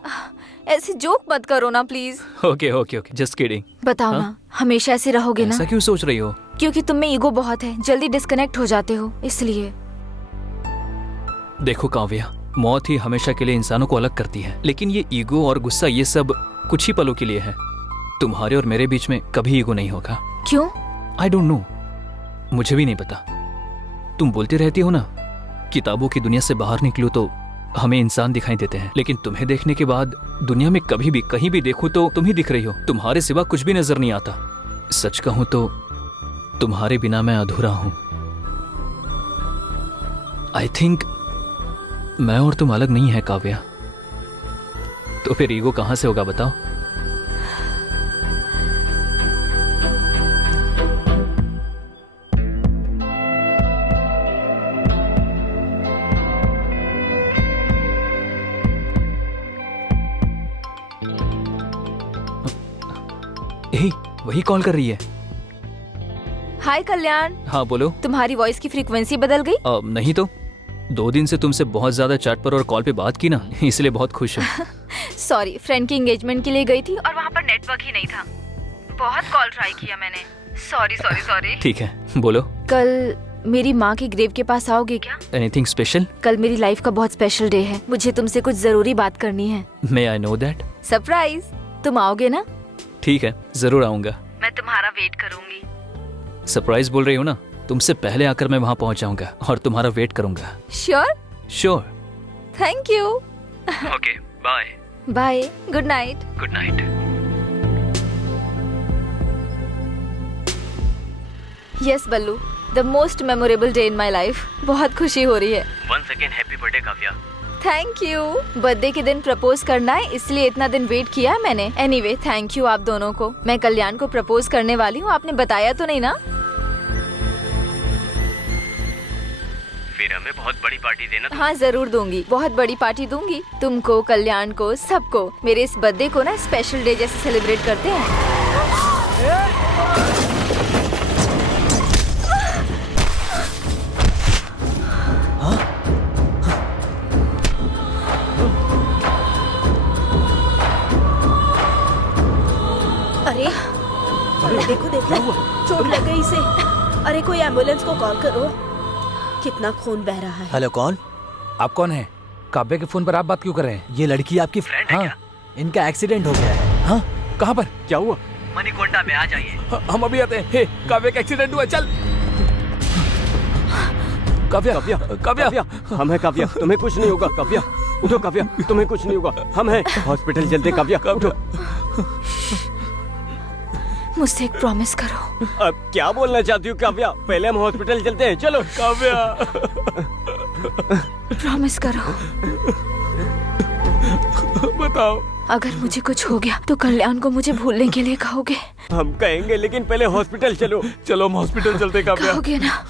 ऐसे जोक मत करो ना please. Okay okay okay, just kidding. बताओ ना, हमेशा ऐसे रहोगे ना? ऐसा क्यों सोच रही हो? क्योंकि तुम में ईगो बहुत है, जल्दी डिस्कनेक्ट हो जाते हो, इसलिए। देखो काव्या, मौत ही हमेशा के लिए इंसानों को अलग करती है, लेकिन ये ईगो और गुस्सा ये सब कुछ ही पलों के लिए है। तुम्हारे और मेरे बीच में कभी ईगो नहीं होगा। क्यों? आई डोंट नो, मुझे भी नहीं पता। तुम बोलती रहती हो ना, किताबों की दुनिया से बाहर निकलो तो हमें इंसान दिखाई देते हैं, लेकिन तुम्हें देखने के बाद दुनिया में कभी भी कहीं भी देखूं तो तुम ही दिख रही हो। तुम्हारे सिवा कुछ भी नजर नहीं आता। सच कहूं तो तुम्हारे बिना मैं अधूरा हूं। आई थिंक मैं और तुम अलग नहीं है काव्या। तो फिर ईगो कहां से होगा बताओ? वही कॉल कर रही है। हाय कल्याण। हाँ बोलो। तुम्हारी वॉइस की फ्रीक्वेंसी बदल गई? नहीं तो 2 दिन से तुमसे बहुत ज्यादा चैट पर और कॉल पे बात की ना, इसलिए बहुत खुश हूँ। सॉरी, फ्रेंड की एंगेजमेंट के लिए गई थी और वहाँ पर नेटवर्क ही नहीं था। बहुत कॉल ट्राई किया मैंने। Sorry sorry sorry. ठीक है, बोलो। कल मेरी माँ के ग्रेव के पास आओगे क्या? Anything special? कल मेरी लाइफ का बहुत स्पेशल डे है, मुझे तुमसे कुछ जरूरी बात करनी है। मे आई नो दैट? सरप्राइज। तुम आओगे ना? ठीक है, जरूर आऊंगा। मैं तुम्हारा वेट करूंगी। सरप्राइज बोल रही हो ना, तुमसे पहले आकर मैं वहाँ पहुँच जाऊंगा और तुम्हारा वेट करूंगा। Sure? Sure. Thank you. Okay, bye. Bye, good night. Good night. Yes Ballu, the most memorable day in my life. बहुत खुशी हो रही है। Once again happy birthday Kavya. Thank you. Birthday के दिन प्रपोज करना है, इसलिए इतना दिन वेट किया है मैंने। एनीवे, थैंक यू आप दोनों को। मैं कल्याण को प्रपोज करने वाली हूँ, आपने बताया तो नहीं ना? फिर हमें बहुत बड़ी पार्टी देना। हाँ जरूर दूंगी, बहुत बड़ी पार्टी दूंगी। तुमको, कल्याण को, सबको। मेरे इस बर्थडे को ना स्पेशल डे जैसे सेलिब्रेट करते हैं। अरे देखो देखो, चोट लग गई इसे। अरे कोई एम्बुलेंस को कॉल करो। कितना खून बह रहा है। हेलो, कौन? आप कौन है? काव्या के फोन पर आप बात क्यों कर रहे हैं? ये लड़की आपकी फ्रेंड है क्या? इनका एक्सीडेंट हो गया है। हाँ, कहाँ पर? क्या हुआ? मणिकोंडा में आ जाइए। हम अभी आते हैं। हे, काव्या का एक्सीडेंट हुआ, चल। काव्या, काव्या, काव्या, हम है काव्या, तुम्हें कुछ नहीं होगा। काव्या उठो, काव्या तुम्हें कुछ नहीं होगा, हम हैं। हॉस्पिटल चलते। काव्या उठो। मुझसे एक प्रॉमिस करो। अब क्या बोलना चाहती हो काव्या? पहले हम हॉस्पिटल चलते हैं, चलो। काव्या प्रॉमिस करो। बताओ। अगर मुझे कुछ हो गया तो कल्याण को मुझे भूलने के लिए कहोगे? हम कहेंगे, लेकिन पहले हॉस्पिटल चलो। चलो हम हॉस्पिटल चलते काव्या। कहोगे ना?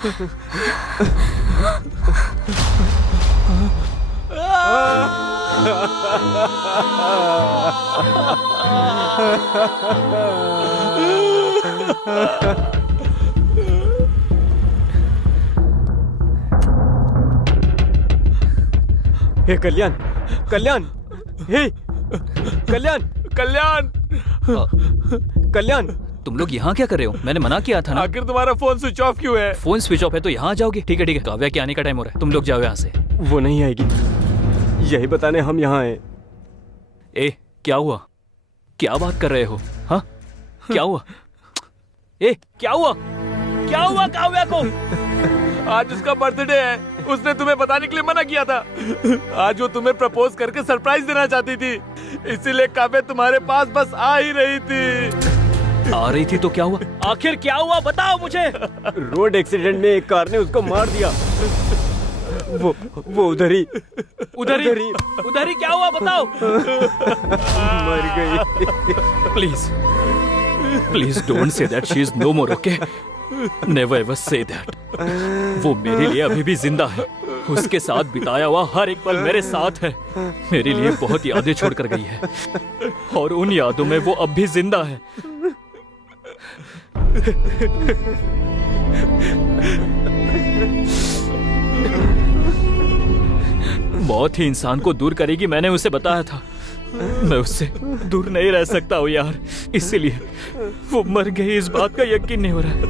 हे कल्याण, कल्याण, हे कल्याण, कल्याण, कल्याण, तुम लोग यहाँ क्या कर रहे हो? मैंने मना किया था ना। आखिर तुम्हारा फोन स्विच ऑफ क्यों है? फोन स्विच ऑफ है तो यहाँ आ जाओगे। ठीक है ठीक है, काव्या के आने का टाइम हो रहा है, तुम लोग जाओ यहाँ से। वो नहीं आएगी, यही बताने हम यहाँ आए। ए, क्या हुआ? क्या बात कर रहे हो? हाँ, क्या हुआ? ए, क्या हुआ? क्या हुआ काव्या को? आज उसका बर्थडे है, उसने तुम्हें बताने के लिए मना किया था। आज वो तुम्हें प्रपोज करके सरप्राइज देना चाहती थी, इसीलिए काबे तुम्हारे पास बस आ ही रही थी। आ रही थी तो क्या हुआ? आखिर क्या हुआ बताओ मुझे। रोड एक्सीडेंट में एक कार ने उसको मार दिया। वो उधर ही क्या हुआ बताओ। मर गई। Please don't say that she is no more, okay? Never ever say that. वो मेरे लिए अभी भी जिंदा है। उसके साथ बिताया हुआ हर एक पल मेरे साथ है। मेरे लिए बहुत यादें छोड़कर गई है और उन यादों में वो अब भी जिंदा है। मौत ही इंसान को दूर करेगी, मैंने उसे बताया था। मैं उससे दूर नहीं रह सकता हूँ यार, इसीलिए वो मर गई इस बात का यकीन नहीं हो रहा है।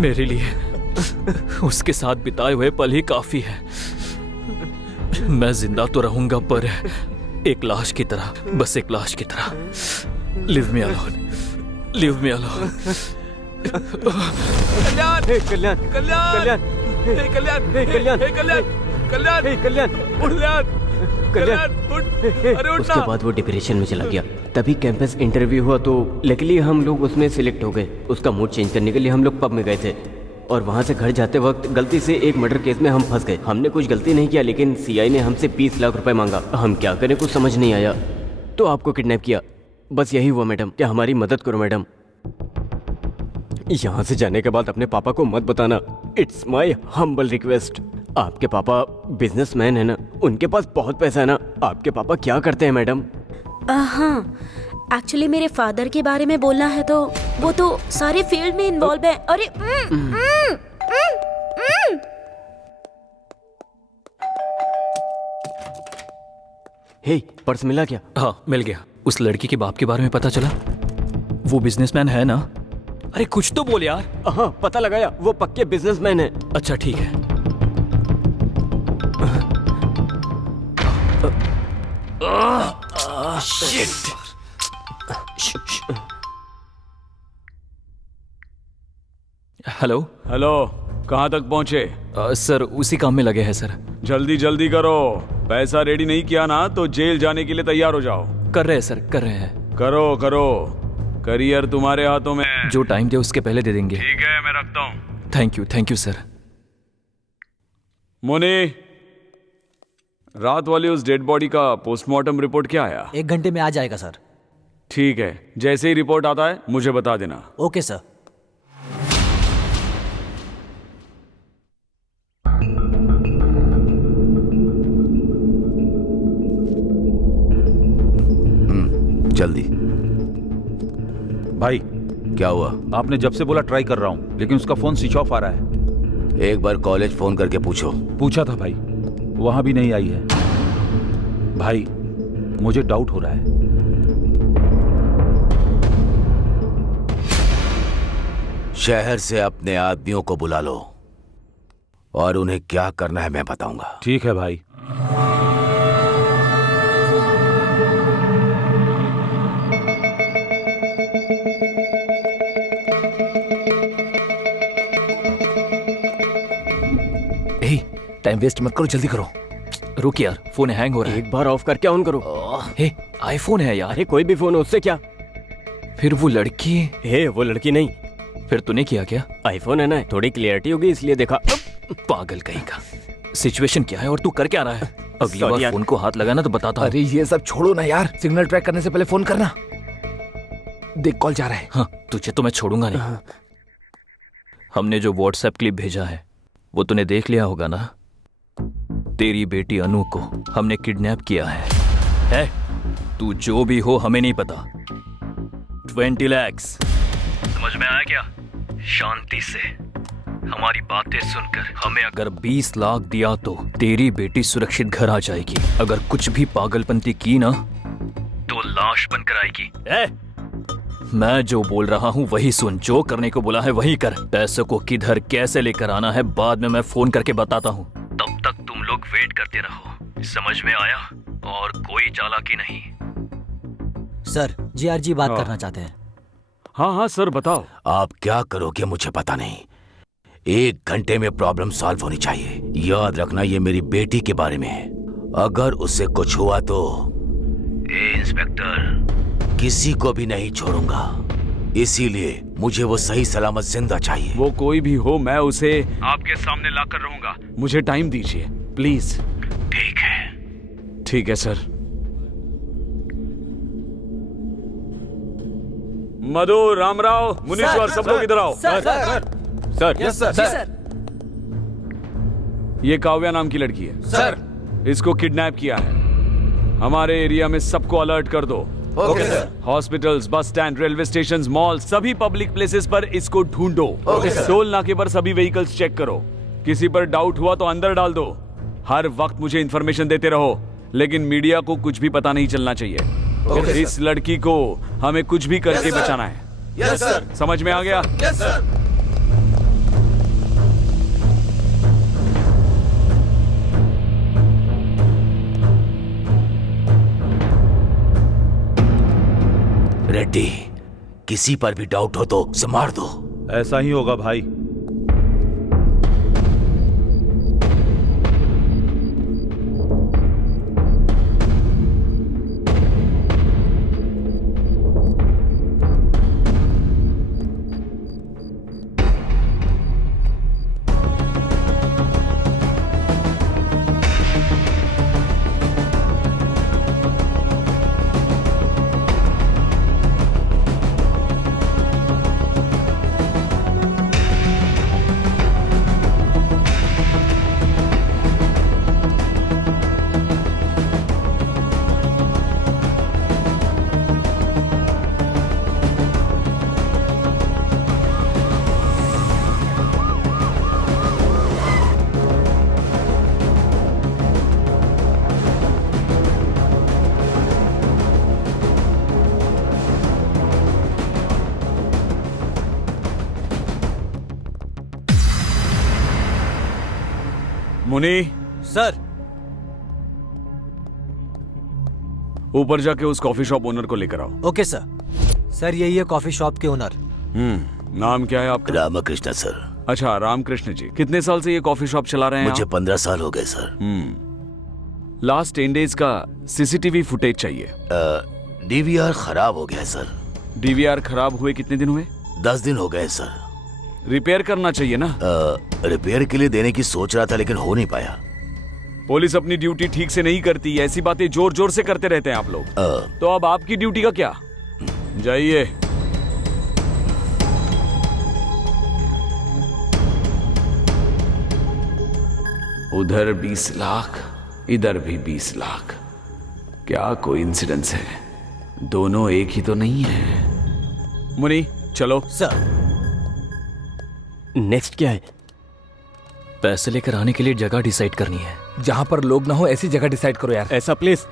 मेरे लिए उसके साथ बिताए हुए पल ही काफी है। मैं जिंदा तो रहूंगा पर एक लाश की तरह, बस एक लाश की तरह। Leave me alone, leave me alone. Kalyan, Kalyan, Kalyan, Kalyan, Kalyan, Kalyan, Kalyan, उसके बाद वो डिप्रेशन में चला गया। तभी कैंपस इंटरव्यू हुआ तो लकीली हम लोग उसमें सिलेक्ट हो गए। उसका मूड चेंज करने के लिए हम लोग पब में गए थे और वहाँ से घर जाते वक्त गलती से एक मर्डर केस में हम फंस गए। हमने कुछ गलती नहीं किया लेकिन सीआई ने हमसे 20 लाख रुपए मांगा। हम क्या करें कुछ समझ नहीं आया तो आपको किडनैप किया। बस यही हुआ मैडम, क्या हमारी मदद करो मैडम। यहाँ से जाने के बाद अपने पापा को मत बताना। It's my humble request. आपके पापा बिजनेसमैन है ना, उनके पास बहुत पैसा है ना। आपके पापा क्या करते हैं मैडम? हाँ, एक्चुअली मेरे फादर के बारे में बोलना है तो वो तो सारे फील्ड में इन्वॉल्व है। अरे हे, पर्स मिला क्या? हाँ मिल गया। उस लड़की के बाप के बारे में पता चला? वो बिजनेसमैन है ना? अरे कुछ तो बोल यार। हाँ पता लगाया, वो पक्के बिजनेसमैन है। अच्छा ठीक है। हेलो हेलो, कहाँ तक पहुँचे? सर उसी काम में लगे हैं सर। जल्दी जल्दी करो, पैसा रेडी नहीं किया ना तो जेल जाने के लिए तैयार हो जाओ। कर रहे हैं सर, कर रहे हैं। करो करो, करियर तुम्हारे हाथों में। जो टाइम दे उसके पहले दे देंगे। ठीक है, मैं रखता हूँ। Thank you sir. मुनी, रात वाली उस डेड बॉडी का पोस्टमार्टम रिपोर्ट क्या आया? 1 घंटे में आ जाएगा सर। ठीक है, जैसे ही रिपोर्ट आता है मुझे बता देना। Okay sir. जल्दी। भाई क्या हुआ? आपने जब से बोला ट्राई कर रहा हूं लेकिन उसका फोन स्विच ऑफ आ रहा है। एक बार कॉलेज फोन करके पूछो। पूछा था भाई, वहां भी नहीं आई है। भाई मुझे डाउट हो रहा है। शहर से अपने आदमियों को बुला लो और उन्हें क्या करना है मैं बताऊंगा। ठीक है भाई। टाइम वेस्ट मत करो, जल्दी करो। रुक यार, फोन हैंग हो रहा है। एक बार ऑफ करके ऑन करो। हे, आईफोन है यार। अरे कोई भी फोन हो, उससे क्या? फिर वो लड़की? हे, वो लड़की नहीं। फिर तूने किया क्या? आईफोन है ना, थोड़ी क्लियरिटी होगी इसलिए देखा। पागल कहीं का। सिचुएशन क्या है और तू कर क्या रहा है? अगली बार फोन को हाथ लगाना तो बताता हूं। अरे ये सब छोड़ो ना यार, सिग्नल ट्रैक करने से पहले फोन करना। देख कॉल जा रहा है। हाँ, तुझे तो मैं छोड़ूंगा नहीं। हमने जो व्हाट्सएप क्लिप भेजा है वो तूने देख लिया होगा ना? तेरी बेटी अनु को हमने किडनैप किया है? तू जो भी हो हमें नहीं पता। 20 लाख। समझ में आया क्या? शांति से हमारी बातें सुनकर हमें अगर 20 लाख दिया तो तेरी बेटी सुरक्षित घर आ जाएगी। अगर कुछ भी पागलपंती की ना तो लाश बनकर आएगी। मैं जो बोल रहा हूँ वही सुन, जो करने को बोला है वही कर। पैसों को किधर कैसे लेकर आना है बाद में मैं फोन करके बताता हूँ। तब तक तुम लोग वेट करते रहो, समझ में आया? और कोई चालाकी नहीं। सर, जीआरजी बात करना चाहते हैं। हाँ हाँ सर, बताओ। आप क्या करोगे मुझे पता नहीं, 1 घंटे में प्रॉब्लम सॉल्व होनी चाहिए। याद रखना, ये मेरी बेटी के बारे में है। अगर उससे कुछ हुआ तो इंस्पेक्टर किसी को भी नहीं छोड़ूंगा। इसीलिए मुझे वो सही सलामत जिंदा चाहिए। वो कोई भी हो, मैं उसे आपके सामने लाकर रहूंगा। मुझे टाइम दीजिए प्लीज। ठीक है। ठीक है सर। मधु, रामराव, मुनीश्वर, सब लोग इधर आओ। Sir yes sir. ये काव्या नाम की लड़की है सर। इसको किडनैप किया है। हमारे एरिया में सबको अलर्ट कर दो। Okay sir. Hospitals, bus stand, railway station, mall, सभी पब्लिक प्लेसेस पर इसको ढूंढो। टोल नाके पर सभी व्हीकल्स चेक करो। किसी पर डाउट हुआ तो अंदर डाल दो। हर वक्त मुझे इंफॉर्मेशन देते रहो, लेकिन मीडिया को कुछ भी पता नहीं चलना चाहिए। इस लड़की को हमें कुछ भी करके बचाना है। Yes sir. समझ में आ गया? Yes sir. रेड्डी, किसी पर भी डाउट हो तो उसे मार दो। ऐसा ही होगा भाई। मुनी, सर। ऊपर जाके उस कॉफी शॉप ओनर को लेकर आओ। Okay sir. सर यही है कॉफी शॉप के ओनर। नाम क्या है आपका? रामकृष्ण सर। अच्छा, रामकृष्ण जी। कितने साल से ये कॉफी शॉप चला रहे हैं? मुझे 15 साल हो गए सर। लास्ट 10 डेज का सीसीटीवी फुटेज चाहिए। डीवीआर खराब हो गया सर। डीवीआर खराब हुए कितने दिन हुए? 10 दिन हो गए सर। रिपेयर करना चाहिए ना। रिपेयर के लिए देने की सोच रहा था, लेकिन हो नहीं पाया। पुलिस अपनी ड्यूटी ठीक से नहीं करती। ऐसी बातें जोर जोर से करते रहते हैं आप लोग। तो अब आपकी ड्यूटी का क्या? जाइए। उधर 20 लाख, इधर भी 20 लाख। क्या कोइंसिडेंस है? दोनों एक ही तो नहीं है। मुनी, चलो। सर नेक्स्ट क्या है? पैसे लेकर आने के लिए जगह डिसाइड करनी है। जहाँ पर लोग ना हो ऐसी जगह डिसाइड करो यार। ऐसा प्लीज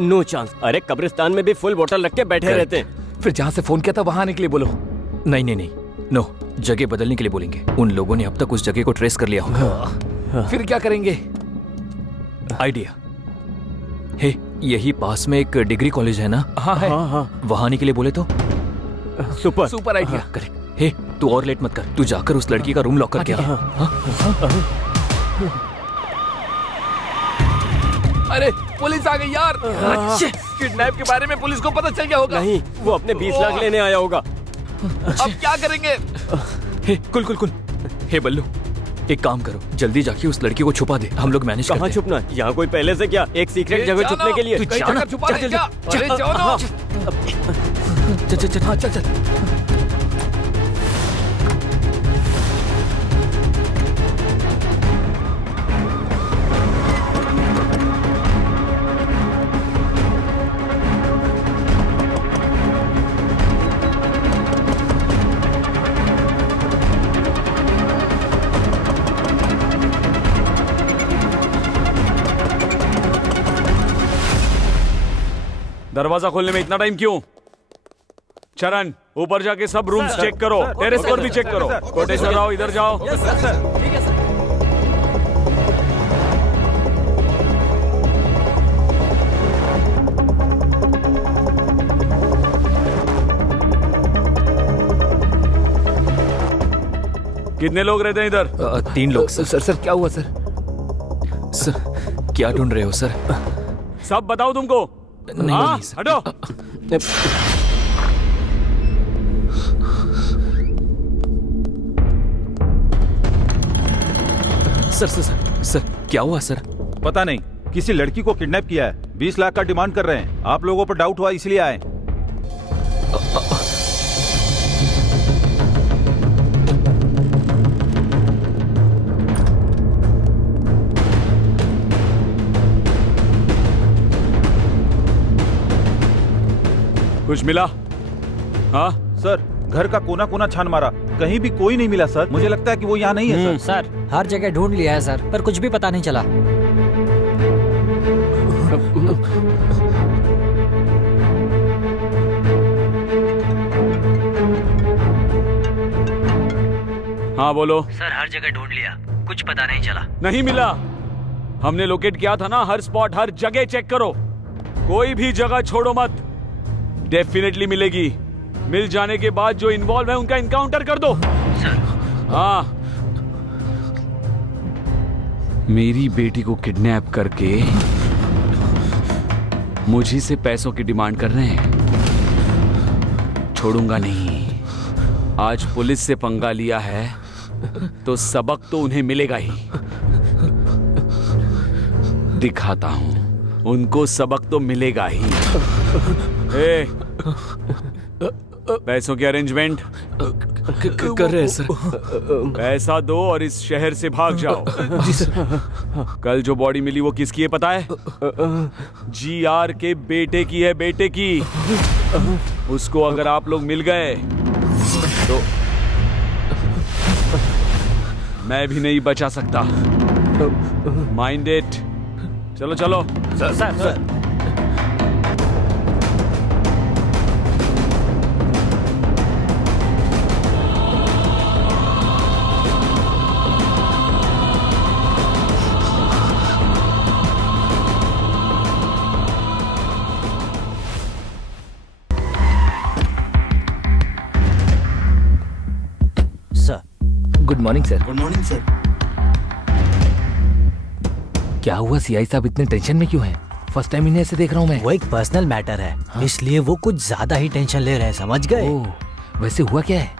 नो चांस। अरे कब्रिस्तान में भी फुल बोतल रख के बैठे रहते हैं। फिर जहाँ से फोन किया था वहां आने के लिए बोलो। नहीं नहीं नहीं, नो, जगह बदलने के लिए बोलेंगे। उन लोगों ने अब तक उस जगह को ट्रेस कर लिया होगा। फिर क्या करेंगे? आइडिया हे, यही पास में एक डिग्री कॉलेज है ना? हाँ है। वहां आने के लिए बोले तो सुपर आइडिया। करेक्ट। हे, तू और लेट मत कर। तू जाकर उस लड़की का रूम लॉक करके आ। अरे पुलिस आ गई यार। किडनैप के बारे में पुलिस को पता चल गया होगा। नहीं, वो अपने 20 लाख लेने आया होगा। अब क्या करेंगे? हे कुल कुल कुल, हे बल्लू, एक काम करो, जल्दी जाके उस लड़की को छुपा दे। हम लोग मैनेज करते हैं। कहाँ छुपना? यहाँ कोई पहले से क्या एक सीक्रेट जगह छुपने के लिए? कहीं जगह छुपा रहे क्या? अरे जाओ ना। चल चल चल चल चल। दरवाजा खोलने में इतना टाइम क्यों? चरण, ऊपर जाके सब रूम्स चेक करो। टेरेस पर भी चेक करो। कोटेश्वर राव, इधर जाओ। कितने लोग रहते हैं इधर? 3 लोग सर। सर क्या हुआ सर? सर क्या ढूंढ रहे हो सर? सब बताओ तुमको। नहीं, हाँ, नहीं, सर। हटो। सर क्या हुआ सर? पता नहीं, किसी लड़की को किडनैप किया है। 20 लाख का डिमांड कर रहे हैं। आप लोगों पर डाउट हुआ इसलिए आए। कुछ मिला? हाँ सर, घर का कोना कोना छान मारा, कहीं भी कोई नहीं मिला सर। मुझे लगता है कि वो यहाँ नहीं है सर। सर हर जगह ढूंढ लिया है सर, पर कुछ भी पता नहीं चला। हाँ बोलो। सर हर जगह ढूंढ लिया, कुछ पता नहीं चला। नहीं मिला। हमने लोकेट किया था ना, हर स्पॉट हर जगह चेक करो, कोई भी जगह छोड़ो मत। डेफिनेटली मिलेगी। मिल जाने के बाद जो इन्वॉल्व है उनका इनकाउंटर कर दो। सर हाँ, मेरी बेटी को किडनैप करके मुझी से पैसों की डिमांड कर रहे हैं। छोड़ूंगा नहीं। आज पुलिस से पंगा लिया है तो सबक तो उन्हें मिलेगा ही। दिखाता हूं, उनको सबक तो मिलेगा ही। ए, पैसों की अरेंजमेंट कर रहे हैं सर। पैसा दो और इस शहर से भाग जाओ। जी सर। कल जो बॉडी मिली वो किसकी है पता है? जीआर के बेटे की है, बेटे की। उसको अगर आप लोग मिल गए तो मैं भी नहीं बचा सकता। Mind it. चलो चलो। Sir good morning sir. Good morning sir. क्या हुआ सीआई साहब इतने टेंशन में क्यों हैं? फर्स्ट टाइम इन्हें ऐसे देख रहा हूँ मैं। वो एक पर्सनल मैटर है। हाँ? इसलिए वो कुछ ज्यादा ही टेंशन ले रहे हैं, समझ गए? वैसे हुआ क्या है?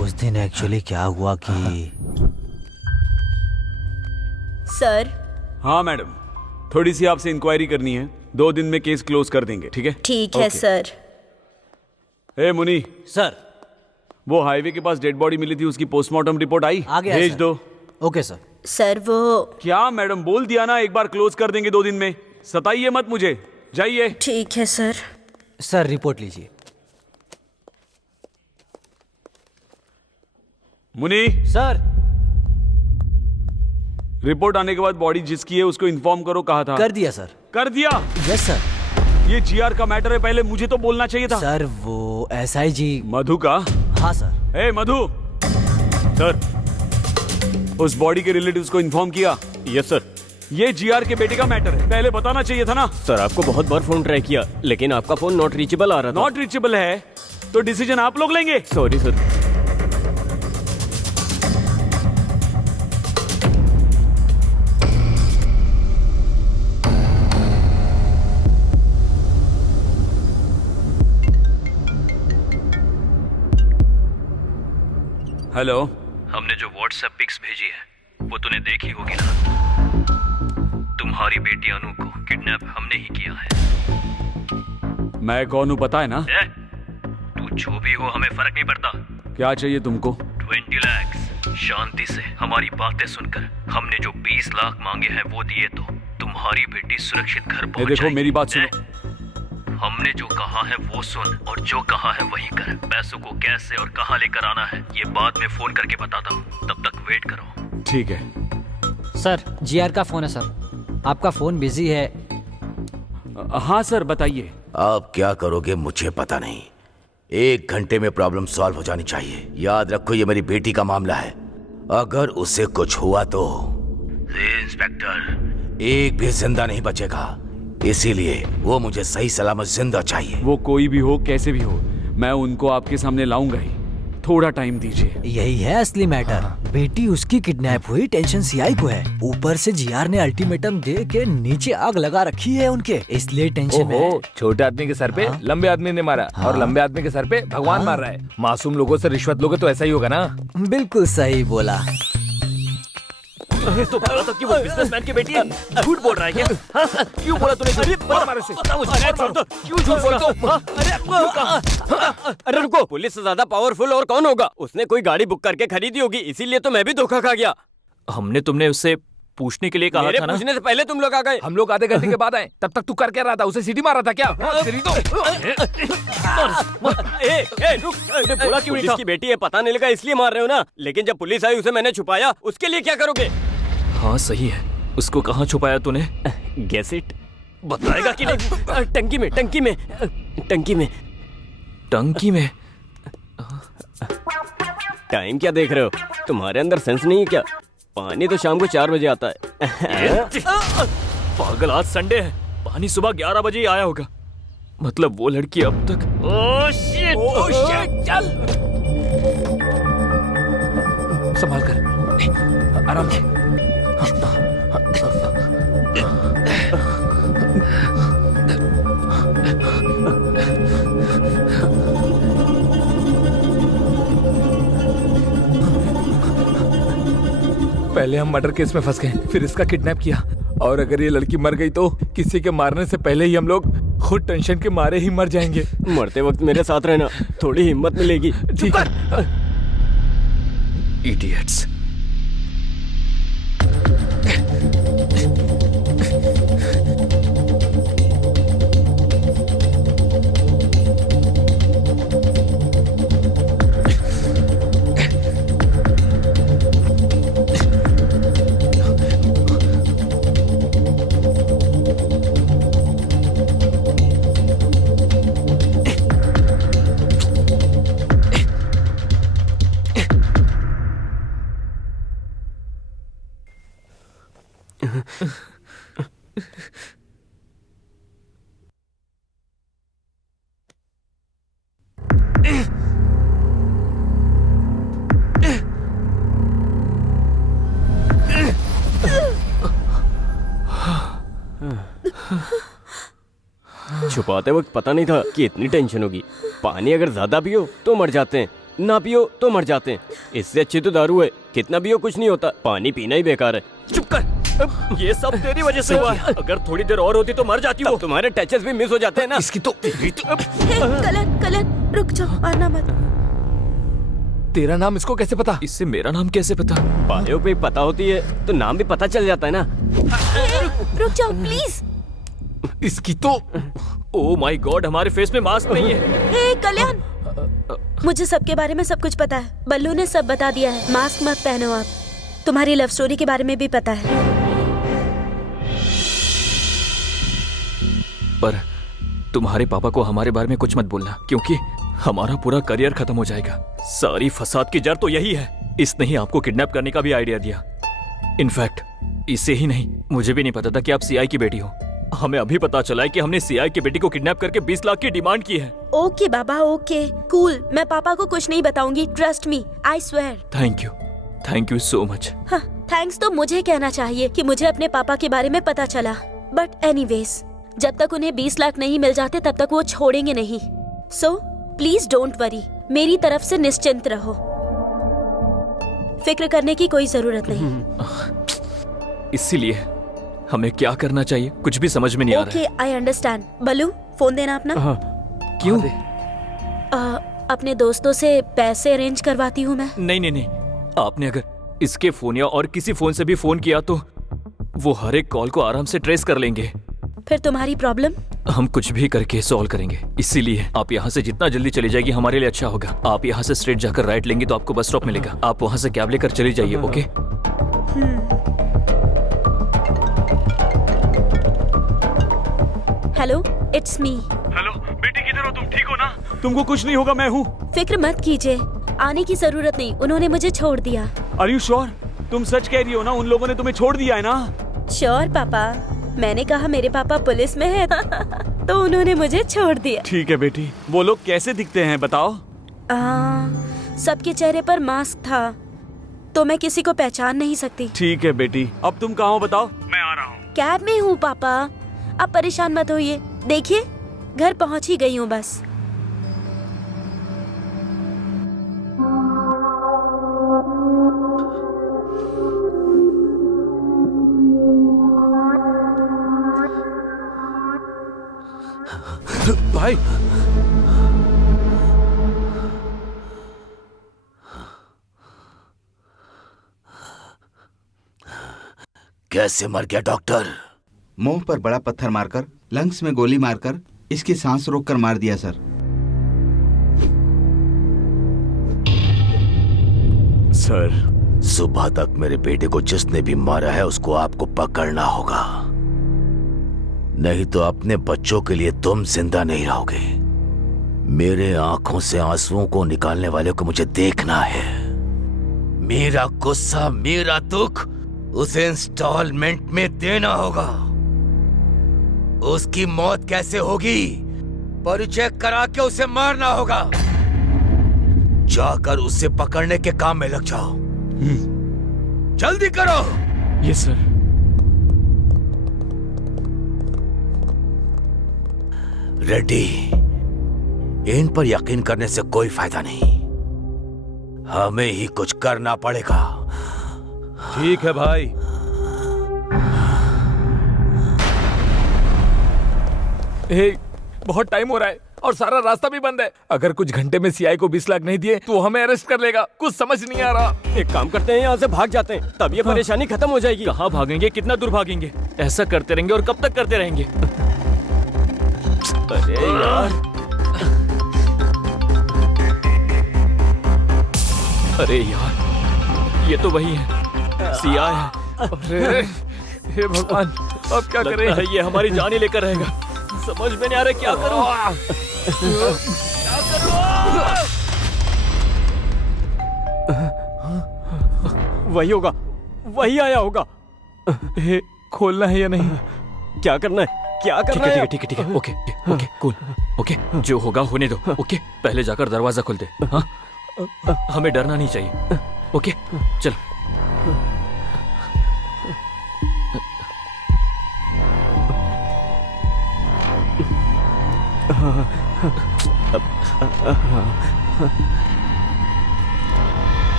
उस दिन एक्चुअली क्या हुआ कि सर। हाँ मैडम, थोड़ी सी आपसे इंक्वायरी करनी है। 2 दिन में केस क्लोज कर देंगे, ठीक है? ठीक है सर। ए मुनी सर, वो हाईवे के पास डेड बॉडी मिली थी, उसकी पोस्टमार्टम रिपोर्ट आई? आ गया भेज सर। दो। Okay sir. सर वो क्या मैडम, बोल दिया ना एक बार क्लोज कर देंगे 2 दिन में। सताइए मत मुझे, जाइए। ठीक है सर। सर रिपोर्ट लीजिए। मुनी सर रिपोर्ट आने के बाद बॉडी जिसकी है उसको इन्फॉर्म करो। कहा था? कर दिया सर। कर दिया? Yes sir. ये जीआर का मैटर है, पहले मुझे तो बोलना चाहिए था। सर वो एसआईजी मधु का? हाँ सर। ए मधु। सर, उस बॉडी के रिलेटिव्स को इन्फॉर्म किया? Yes sir. ये जीआर के बेटे का मैटर है, पहले बताना चाहिए था ना। सर आपको बहुत बार फोन ट्राई किया, लेकिन आपका फोन नॉट रीचेबल आ रहा था। नॉट रीचेबल है तो डिसीजन आप लोग लेंगे। Sorry sir. हेलो। हमने जो व्हाट्सएप पिक्स भेजी है वो तूने देखी होगी ना? तुम्हारी बेटी अनु को किडनैप हमने ही किया है। मैं कौन हूँ पता है ना? तू जो भी हो हमें फर्क नहीं पड़ता। क्या चाहिए तुमको? 20 लाख। शांति से हमारी बातें सुनकर हमने जो 20 लाख मांगे हैं वो दिए तो तुम्हारी बेटी सुरक्षित घर पहुंच देखो जाएगी। मेरी बात सुनो। हमने जो कहा है वो सुन और जो कहा है वही कर। पैसों को कैसे और कहाँ लेकर आना है ये बाद में फोन करके बताता हूँ, तब तक वेट करो। ठीक है। सर जीआर का फोन है सर, आपका फोन बिजी है। हाँ सर बताइए। आप क्या करोगे मुझे पता नहीं। 1 घंटे में प्रॉब्लम सॉल्व हो जानी चाहिए। याद रखो ये मेरी बेटी का मामला है, अगर उसे कुछ हुआ तो इंस्पेक्टर एक भी जिंदा नहीं बचेगा। इसीलिए वो मुझे सही सलामत जिंदा चाहिए। वो कोई भी हो, कैसे भी हो, मैं उनको आपके सामने लाऊंगा ही। थोड़ा टाइम दीजिए। यही है असली मैटर। बेटी उसकी किडनैप हुई, टेंशन सीआई को है। ऊपर से जीआर ने अल्टीमेटम दे के नीचे आग लगा रखी है उनके, इसलिए टेंशन में है। छोटे आदमी के सर पे लंबे आदमी ने मारा और लंबे आदमी के सर पे भगवान मार रहा है। मासूम लोगों से रिश्वत लोगे तो ऐसा ही होगा ना। बिल्कुल सही बोला। तो बोला तो कि वो बिजनेसमैन की बेटी है। झूठ बोल रहा है क्या? हाँ? क्यों बोला तूने? अरे मार उसे। बता मुझे। क्यों झूठ बोला? अरे रुको, पुलिस से ज्यादा पावरफुल और कौन होगा? उसने कोई गाड़ी बुक करके खरीदी होगी, इसीलिए तो मैं भी धोखा खा गया। हमने तुमने उससे पूछने के लिए कहा मेरे था ना? पूछने से पहले तुम लोग आ गए। हम लोग आधे घंटे के बाद आए, तब तक तू कर क्या रहा था? उसे सीटी मारा था क्या? रुक, बोला क्यों नहीं था? पुलिस की बेटी है, पता नहीं लगा इसलिए मार रहे हो ना? लेकिन जब पुलिस आई उसे मैंने छुपाया, उसके लिए क्या करोगे? हाँ सही है। उसको कहाँ छुपाया तूने? Guess it. बताएगा कि नहीं? टंकी में, टंकी में, टंकी में। टंकी में? टाइम क्या देख रहे हो? तुम्हारे अंदर सेंस नहीं है क्या? पानी तो शाम को 4 बजे आता है। पागल, आज संडे है, पानी सुबह 11 बजे ही आया होगा। मतलब वो लड़की अब तक। ओह शिट, चल संभाल कर, आराम से। पहले हम मर्डर केस में फंस गए, फिर इसका किडनैप किया, और अगर ये लड़की मर गई तो किसी के मारने से पहले ही हम लोग खुद टेंशन के मारे ही मर जाएंगे। मरते वक्त मेरे साथ रहना, थोड़ी हिम्मत मिलेगी। ठीक है। इडियट्स। छुपाते वक्त पता नहीं था कि इतनी टेंशन होगी। पानी अगर ज्यादा पियो तो मर जाते हैं, ना पियो तो मर जाते हैं। इससे अच्छी तो दारू है, कितना पियो कुछ नहीं होता, पानी पीना ही बेकार है। चुप कर, ये सब तेरी वजह से हुआ है। अगर थोड़ी देर और होती तो मर जाती हो। तुम्हारे टचेस भी मिस हो जाते हैं ना। इसकी तो कलन रुक जाओ, आना मत। तेरा नाम इसको कैसे पता? इससे मेरा नाम कैसे पता? बायो पे पता होती है तो नाम भी पता चल जाता है ना। रुक जाओ प्लीज। इसकी तो ओह माय गॉड, हमारे फेस में मास्क नहीं है। हे कल्याण, मुझे सबके बारे में सब कुछ पता है। बल्लू ने सब बता दिया है। मास्क मत पहनो आप। तुम्हारी लव स्टोरी के बारे में भी पता है। पर तुम्हारे पापा को हमारे बारे में कुछ मत बोलना, क्योंकि हमारा पूरा करियर खत्म हो जाएगा। सारी फसाद की जड़ तो यही है। इसने ही आपको किडनैप करने का भी आइडिया दिया। इनफैक्ट इसे ही नहीं, मुझे भी नहीं पता था कि आप सीआई की बेटी हो। हमें अभी पता चला है कि हमने सीआई की बेटी को किडनैप करके 20 लाख की डिमांड की है। ओके बाबा, ओके कूल। मैं पापा को कुछ नहीं बताऊंगी, trust me, I swear. Thank you so much. हाँ, थैंक्स तो मुझे कहना चाहिए कि मुझे अपने पापा के बारे में पता चला। बट एनीवेज, जब तक उन्हें 20 लाख नहीं मिल जाते तब तक वो छोड़ेंगे नहीं। सो प्लीज डोंट वरी, मेरी तरफ से निश्चिंत रहो। फिक्र करने की कोई जरूरत नहीं। इसीलिए हमें क्या करना चाहिए कुछ भी समझ में नहीं आ रहा है। Okay, I understand. Ballu, phone देना अपना। क्यों? अपने दोस्तों से पैसे अरेंज करवाती हूँ मैं। नहीं, आपने अगर इसके फोन या और किसी फोन से भी फोन किया तो वो हर एक कॉल को आराम से ट्रेस कर लेंगे। फिर तुम्हारी प्रॉब्लम हम कुछ भी करके सॉल्व करेंगे। इसीलिए आप यहाँ से जितना जल्दी चली जाएगी हमारे लिए अच्छा होगा। आप यहाँ से स्ट्रेट जाकर राइट लेंगे तो आपको बस स्टॉप मिलेगा। आप वहाँ से कैब लेकर चली जाइए। Okay? Hello, it's me. Hello बेटी, किधर हो तुम? ठीक हो ना? तुमको कुछ नहीं होगा, मैं हूँ। फिक्र मत कीजिए, आने की जरूरत नहीं, उन्होंने मुझे छोड़ दिया। Are you sure? तुम सच कह रही हो ना? उन लोगों ने तुम्हें छोड़ दिया है ना? श्योर पापा, मैंने कहा मेरे पापा पुलिस में है तो उन्होंने मुझे छोड़ दिया। ठीक है बेटी। वो लोग कैसे दिखते हैं बताओ? सबके चेहरे पर मास्क था, तो मैं किसी को पहचान नहीं सकती। ठीक है बेटी, अब तुम कहाँ हो बताओ? कैब में हूँ पापा, आप परेशान मत होइए। देखिए घर पहुँच ही गई हूँ बस। भाई कैसे मर गया डॉक्टर? मुंह पर बड़ा पत्थर मारकर, लंग्स में गोली मारकर, इसकी सांस रोककर मार दिया सर। सर, सुबह तक मेरे बेटे को जिसने भी मारा है उसको आपको पकड़ना होगा, नहीं तो अपने बच्चों के लिए तुम जिंदा नहीं रहोगे। मेरे आंखों से आंसुओं को निकालने वाले को मुझे देखना है। मेरा गुस्सा, मेरा दुख उसे इंस्टॉलमेंट में देना होगा। उसकी मौत कैसे होगी, परिचय करा के उसे मारना होगा। जाकर उसे पकड़ने के काम में लग जाओ। जल्दी करो। Yes sir. रेड्डी, इन पर यकीन करने से कोई फायदा नहीं, हमें ही कुछ करना पड़ेगा। ठीक है भाई। हे, बहुत टाइम हो रहा है और सारा रास्ता भी बंद है। अगर कुछ घंटे में सीआई को 20 लाख नहीं दिए तो वो हमें अरेस्ट कर लेगा। कुछ समझ नहीं आ रहा। एक काम करते हैं, यहाँ से भाग जाते हैं, तब ये परेशानी खत्म हो जाएगी। कहाँ भागेंगे, कितना दूर भागेंगे? ऐसा करते रहेंगे और कब तक करते रहेंगे? अरे यार, अरे यार, ये तो वही है, सीआई है। अरे हे भगवान, अब क्या करें? लगता है ये हमारी जान ही लेकर रहेगा। समझ में नहीं आ रहा क्या करूं। क्या करूं? वही होगा, वही आया होगा। हे, खोलना है या नहीं? क्या करना है, क्या करना है? ठीक है, ठीक है, ओके ओके, कूल, ओके, जो होगा होने दो। ओके, पहले जाकर दरवाजा खोल दे। हाँ, हमें डरना नहीं चाहिए। ओके, चल।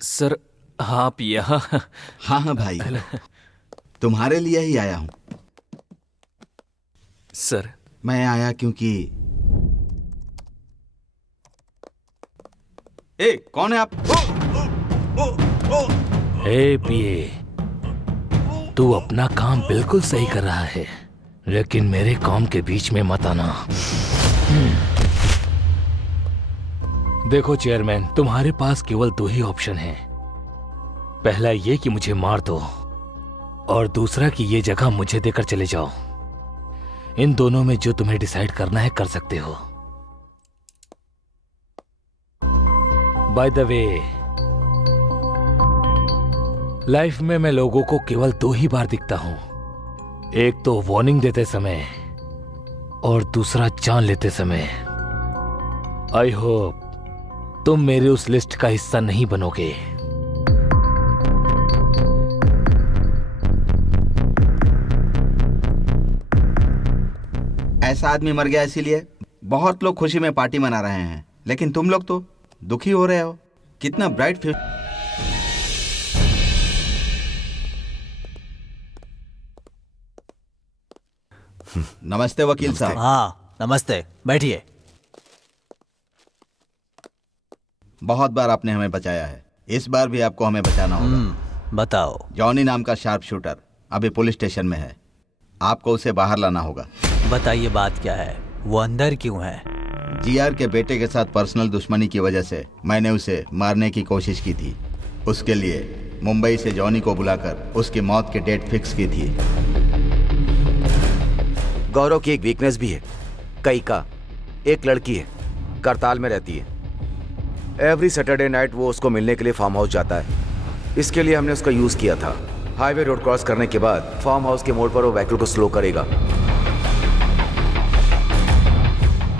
सर, आप यहाँ? हाँ हाँ भाई, तुम्हारे लिए ही आया हूँ। सर, मैं आया क्योंकि ए, कौन है आप? हे पिए, तू अपना काम बिल्कुल सही कर रहा है, लेकिन मेरे काम के बीच में मत आना। देखो चेयरमैन, तुम्हारे पास केवल दो ही ऑप्शन हैं। पहला ये कि मुझे मार दो, और दूसरा कि ये जगह मुझे देकर चले जाओ। इन दोनों में जो तुम्हें डिसाइड करना है कर सकते हो। बाय द वे, लाइफ में मैं लोगों को केवल दो ही बार दिखता हूं, एक तो वार्निंग देते समय और दूसरा जान लेते समय। आई होप तुम मेरी उस लिस्ट का हिस्सा नहीं बनोगे। ऐसा आदमी मर गया इसीलिए बहुत लोग खुशी में पार्टी मना रहे हैं, लेकिन तुम लोग तो दुखी हो रहे हो। कितना ब्राइट फ्यूचर। नमस्ते वकील साहब। हाँ नमस्ते, बैठिए। बहुत बार आपने हमें बचाया है, इस बार भी आपको हमें बचाना होगा। बताओ। जॉनी नाम का शार्प शूटर अभी पुलिस स्टेशन में है, आपको उसे बाहर लाना होगा। बताइए बात क्या है, वो अंदर क्यों है? जीआर के बेटे के साथ पर्सनल दुश्मनी की वजह से मैंने उसे मारने की कोशिश की थी। उसके लिए मुंबई से जॉनी को बुलाकर उसकी मौत की डेट फिक्स की थी। गौरव की एक वीकनेस भी है, कई का एक लड़की है, करताल में रहती है। एवरी सैटरडे नाइट वो उसको मिलने के लिए फार्म हाउस जाता है। इसके लिए हमने उसका यूज किया था। हाईवे रोड क्रॉस करने के बाद फार्म हाउस के मोड़ पर वो व्हीकल को स्लो करेगा।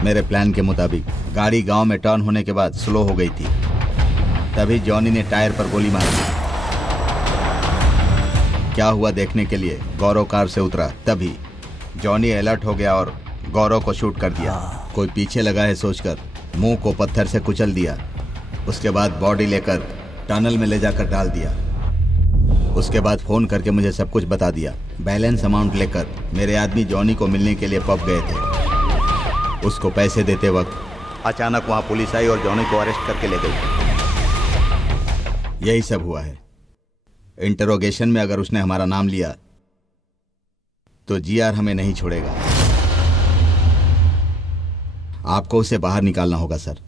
मेरे प्लान के मुताबिक गाड़ी गांव में टर्न होने के बाद स्लो हो गई थी। तभी जॉनी ने टायर पर गोली मारी। क्या हुआ देखने के लिए गौरव कार से उतरा, तभी जॉनी अलर्ट हो गया और गौरव को शूट कर दिया। कोई पीछे लगा है सोचकर मुंह को पत्थर से कुचल दिया। उसके बाद बॉडी लेकर टनल में ले जाकर डाल दिया। उसके बाद फोन करके मुझे सब कुछ बता दिया। बैलेंस अमाउंट लेकर मेरे आदमी जॉनी को मिलने के लिए पब गए थे। उसको पैसे देते वक्त अचानक वहां पुलिस आई और जॉनी को अरेस्ट करके ले गई। यही सब हुआ है। इंटरोगेशन में अगर उसने हमारा नाम लिया तो जीआर हमें नहीं छोड़ेगा। आपको उसे बाहर निकालना होगा सर।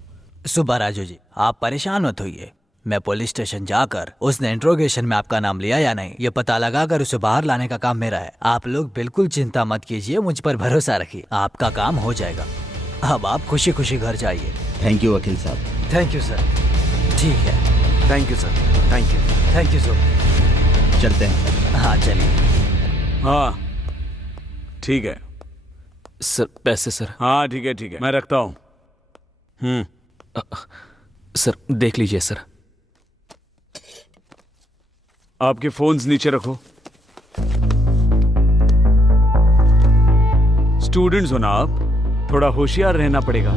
सुबह राजू जी, आप परेशान मत होइए। मैं पुलिस स्टेशन जाकर उसने इंट्रोगेशन में आपका नाम लिया या नहीं ये पता लगाकर उसे बाहर लाने का काम मेरा है। आप लोग बिल्कुल चिंता मत कीजिए, मुझ पर भरोसा रखिए, आपका काम हो जाएगा। अब आप खुशी खुशी घर जाइए। थैंक यू वकील साहब। Thank you sir. ठीक है, thank you sir. Thank you. Thank you sir. चलते हैं। हाँ चलिए। हाँ ठीक है सर। पैसे सर। हाँ ठीक है मैं रखता हूँ। सर देख लीजिए सर। आपके फोन्स नीचे रखो। स्टूडेंट्स हो ना आप, थोड़ा होशियार रहना पड़ेगा।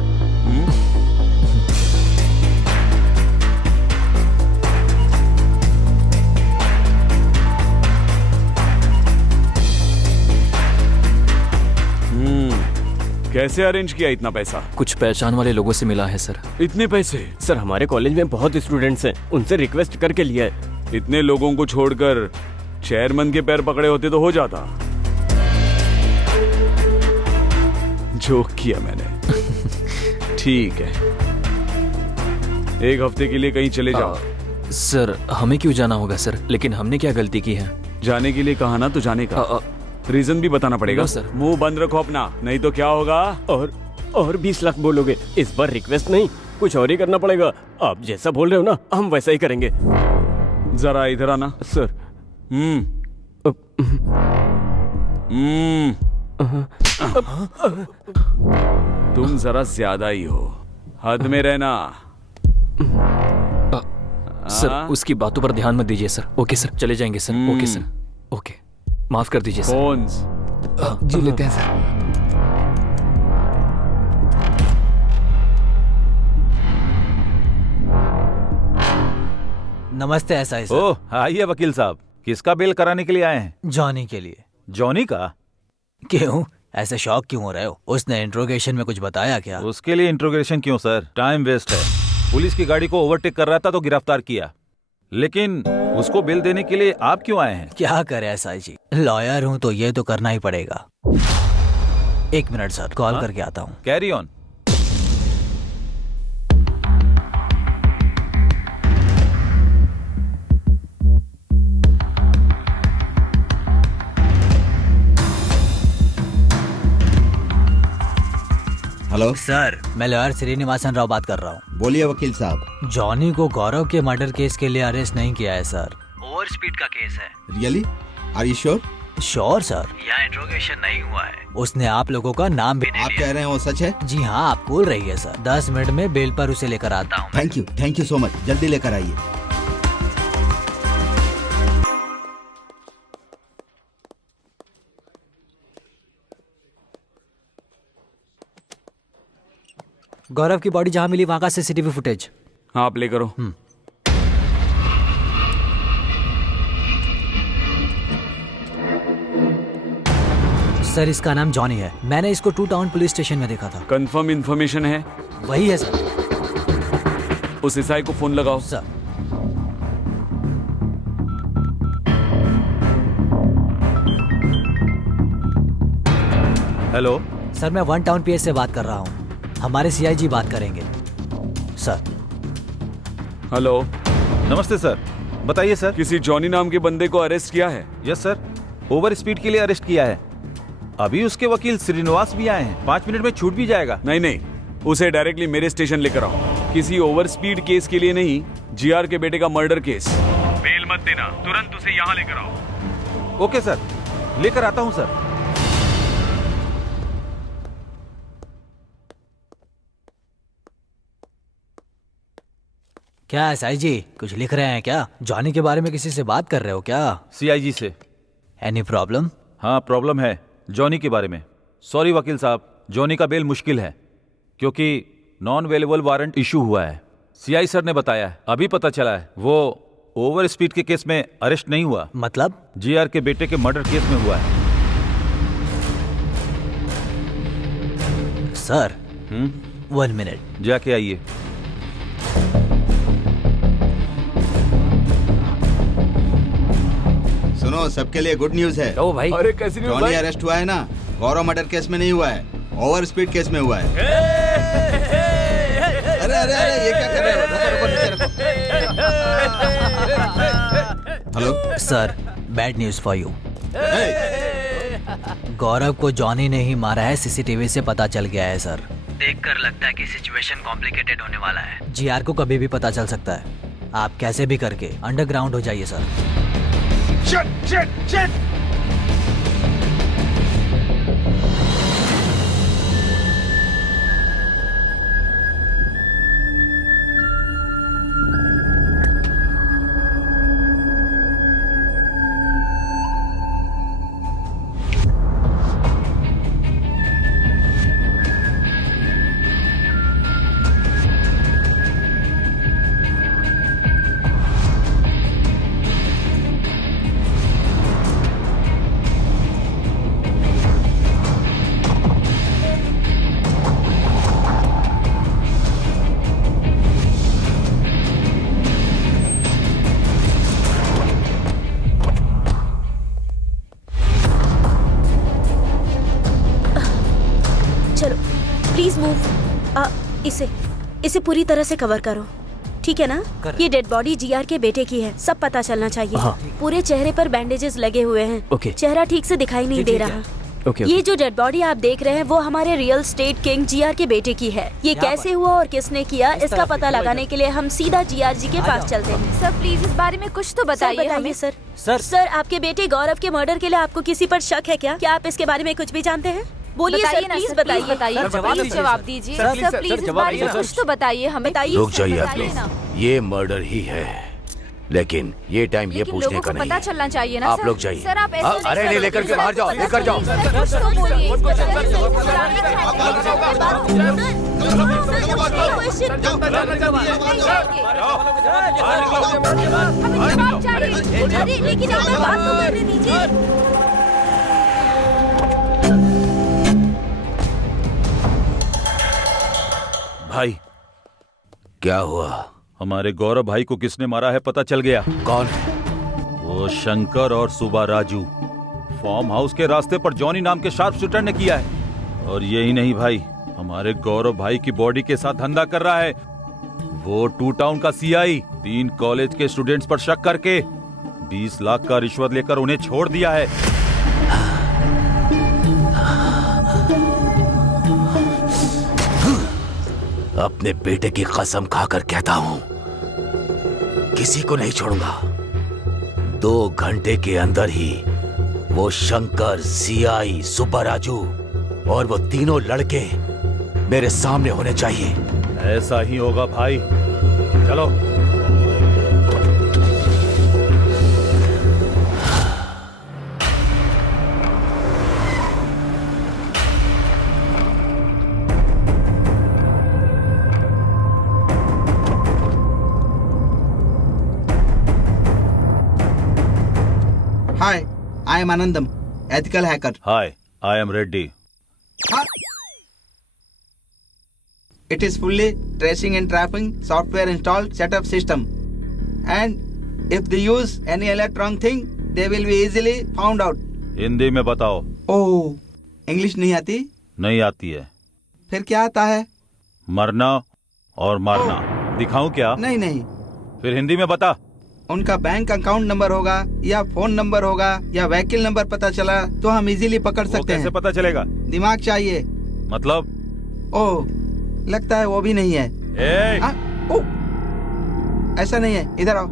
कैसे अरेंज किया इतना पैसा? कुछ पहचान वाले लोगों से मिला है सर। इतने पैसे? सर हमारे कॉलेज में बहुत स्टूडेंट्स हैं, उनसे रिक्वेस्ट करके लिया है। इतने लोगों को छोड़कर चेयरमैन के पैर पकड़े होते तो हो जाता। जोक किया मैंने। ठीक है, एक हफ्ते के लिए कहीं चले जाओ। सर हमें क्यों जाना होगा सर? लेकिन हमने क्या गलती की है? जाने के लिए कहा ना तो जाने का रीजन भी बताना पड़ेगा। सर मुंह बंद रखो अपना, नहीं तो क्या होगा? और 20 लाख बोलोगे? इस बार रिक्वेस्ट नहीं, कुछ और ही करना पड़ेगा। आप जैसा बोल रहे हो ना हम वैसा ही करेंगे। जरा इधर आना सर। तुम जरा ज्यादा ही हो, हद में रहना। सर उसकी बातों पर ध्यान मत दीजिए सर। ओके सर, चले जाएंगे सर। ओके सर, ओके, माफ कर दीजिए सर। फोन्स जी लेते हैं सर। नमस्ते एसआई सर। ओह आइए वकील साहब, किसका बेल कराने के लिए आए हैं? जॉनी के लिए। जॉनी का? क्यों, ऐसे शौक क्यों हो रहे हो? उसने इंट्रोगेशन में कुछ बताया क्या? उसके लिए इंट्रोगेशन क्यों सर, टाइम वेस्ट है। पुलिस की गाड़ी को ओवरटेक कर रहा था तो गिरफ्तार किया, लेकिन उसको बेल देने के लिए आप क्यों आए हैं? क्या करे एसआई जी, लॉयर हूँ तो ये तो करना ही पड़ेगा। एक मिनट सर, कॉल करके आता हूँ। Carry on. हेलो सर, मैं लॉयर श्रीनिवासन राव बात कर रहा हूँ। बोलिए वकील साहब। जॉनी को गौरव के मर्डर केस के लिए अरेस्ट नहीं किया है सर। ओवर स्पीड का केस है। Really? Are you sure? Sure sir, यहाँ इंट्रोगेशन नहीं हुआ है। उसने आप लोगों का नाम भी आप कह रहे हैं वो सच है? जी हाँ, आप कूल रहिए सर। 10 मिनट में बेल पर उसे लेकर आता हूँ। थैंक यू सो मच, जल्दी लेकर आइए। गौरव की बॉडी जहाँ मिली वहाँ का सीसीटीवी फुटेज। हाँ आप ले करो। सर इसका नाम जॉनी है, मैंने इसको 2 टाउन पुलिस स्टेशन में देखा था। कंफर्म इन्फॉर्मेशन है? वही है सर। उस एसआई को फोन लगाओ। सर हेलो सर, मैं 1 टाउन पीएस से बात कर रहा हूँ। हमारे सीआईजी बात करेंगे सर। हेलो नमस्ते सर, बताइए सर। किसी जॉनी नाम के बंदे को अरेस्ट किया है? यस सर, ओवर स्पीड के लिए अरेस्ट किया है। अभी उसके वकील श्रीनिवास भी आए हैं, 5 मिनट में छूट भी जाएगा। नहीं, उसे डायरेक्टली मेरे स्टेशन लेकर आओ। किसी ओवर स्पीड केस के लिए नहीं, जीआर के बेटे का मर्डर केस। बेल मत देना, तुरंत उसे यहाँ लेकर आओ। ओके सर, लेकर आता हूँ सर। क्या एसआई जी कुछ लिख रहे हैं क्या? जॉनी के बारे में किसी से बात कर रहे हो क्या? सीआईजी से। Any problem? हाँ प्रॉब्लम है जॉनी के बारे में। सॉरी वकील साहब, जॉनी का बेल मुश्किल है क्योंकि नॉन अवेलेबल वारंट इशू हुआ है। सीआई सर ने बताया है, अभी पता चला है वो ओवर स्पीड के केस में अरेस्ट नहीं हुआ। मतलब? जीआर के बेटे के मर्डर केस में हुआ है। Sir 1 minute. जाके आइए। सुनो, सबके लिए गुड न्यूज है। ओ भाई, अरे कैसी न्यूज़ जॉनी भाई? अरेस्ट हुआ है ना, गौरव मर्डर केस में नहीं हुआ है, ओवर स्पीड केस में हुआ है। अरे अरे अरे, ये क्या कर रहे हो? रुको रुको, नीचे रखो। Hello sir, bad news for you. Gaurav को जॉनी ने ही मारा है, सीसीटीवी से पता चल गया है सर। देखकर लगता है कि सिचुएशन कॉम्प्लिकेटेड होने वाला है। जीआर को कभी भी पता चल सकता है। आप कैसे भी करके अंडरग्राउंड हो जाइए सर। Shit! Please move. इसे पूरी तरह से कवर करो, ठीक है ना? ये डेड बॉडी जीआर के बेटे की है, सब पता चलना चाहिए। पूरे चेहरे पर बैंडेजेस लगे हुए हैं, चेहरा ठीक से दिखाई नहीं दे रहा। ये जो डेड बॉडी आप देख रहे हैं वो हमारे रियल स्टेट किंग जीआर के बेटे की है। ये कैसे हुआ और किसने किया, इसका पता लगाने के लिए हम सीधा जीआर जी के पास चलते हैं। सर प्लीज इस बारे में कुछ तो बताइए हमें। सर आपके बेटे गौरव के मर्डर के लिए आपको किसी पर शक है क्या? क्या आप इसके बारे में कुछ भी जानते हैं? बोलिए सर, प्लीज बताइए। प्लीज जवाब दीजिए सर, प्लीज इस बारे में कुछ तो बताइए हमें। रुक जाइए आप लोग, ये मर्डर ही है, लेकिन ये टाइम ये पूछने लोगों का को नहीं पता है। चलना चाहिए ना आप सर। लोग जाइए। सर आप ऐसे अरे नहीं, लेकर के बाहर जाओ, लेकर जाओ। कुछ तो बोलिए। लेकिन आप बात तो करने दीजिए। भाई क्या हुआ? हमारे गौरव भाई को किसने मारा है पता चल गया। कौन? वो शंकर और सुबा राजू। फार्म हाउस के रास्ते पर जॉनी नाम के शार्प शूटर ने किया है। और यही नहीं भाई, हमारे गौरव भाई की बॉडी के साथ धंधा कर रहा है वो 2 टाउन का सीआई। 3 कॉलेज के स्टूडेंट्स पर शक करके 20 लाख का रिश्वत लेकर उन्हें छोड़ दिया है। अपने बेटे की कसम खाकर कहता हूं, किसी को नहीं छोड़ूंगा। 2 घंटे के अंदर ही वो शंकर, सीआई, सुब्बा राजू और वो तीनों लड़के मेरे सामने होने चाहिए। ऐसा ही होगा भाई, चलो। Hi, I am Anandam, ethical hacker. Hi, I am Reddy. It is fully tracing and trapping software installed setup system. And if they use any electronic thing, they will be easily found out. Hindi में बताओ। ओह, इंग्लिश नहीं आती? नहीं आती है। फिर क्या आता है? मरना और मारना। दिखाऊं क्या? नहीं नहीं। फिर हिंदी में बता। उनका बैंक अकाउंट नंबर होगा या फोन नंबर होगा या व्हीकल नंबर पता चला तो हम इजीली पकड़ सकते हैं। कैसे पता चलेगा? दिमाग चाहिए। मतलब? ओह, लगता है वो भी नहीं है। ऐसा नहीं है, इधर आओ।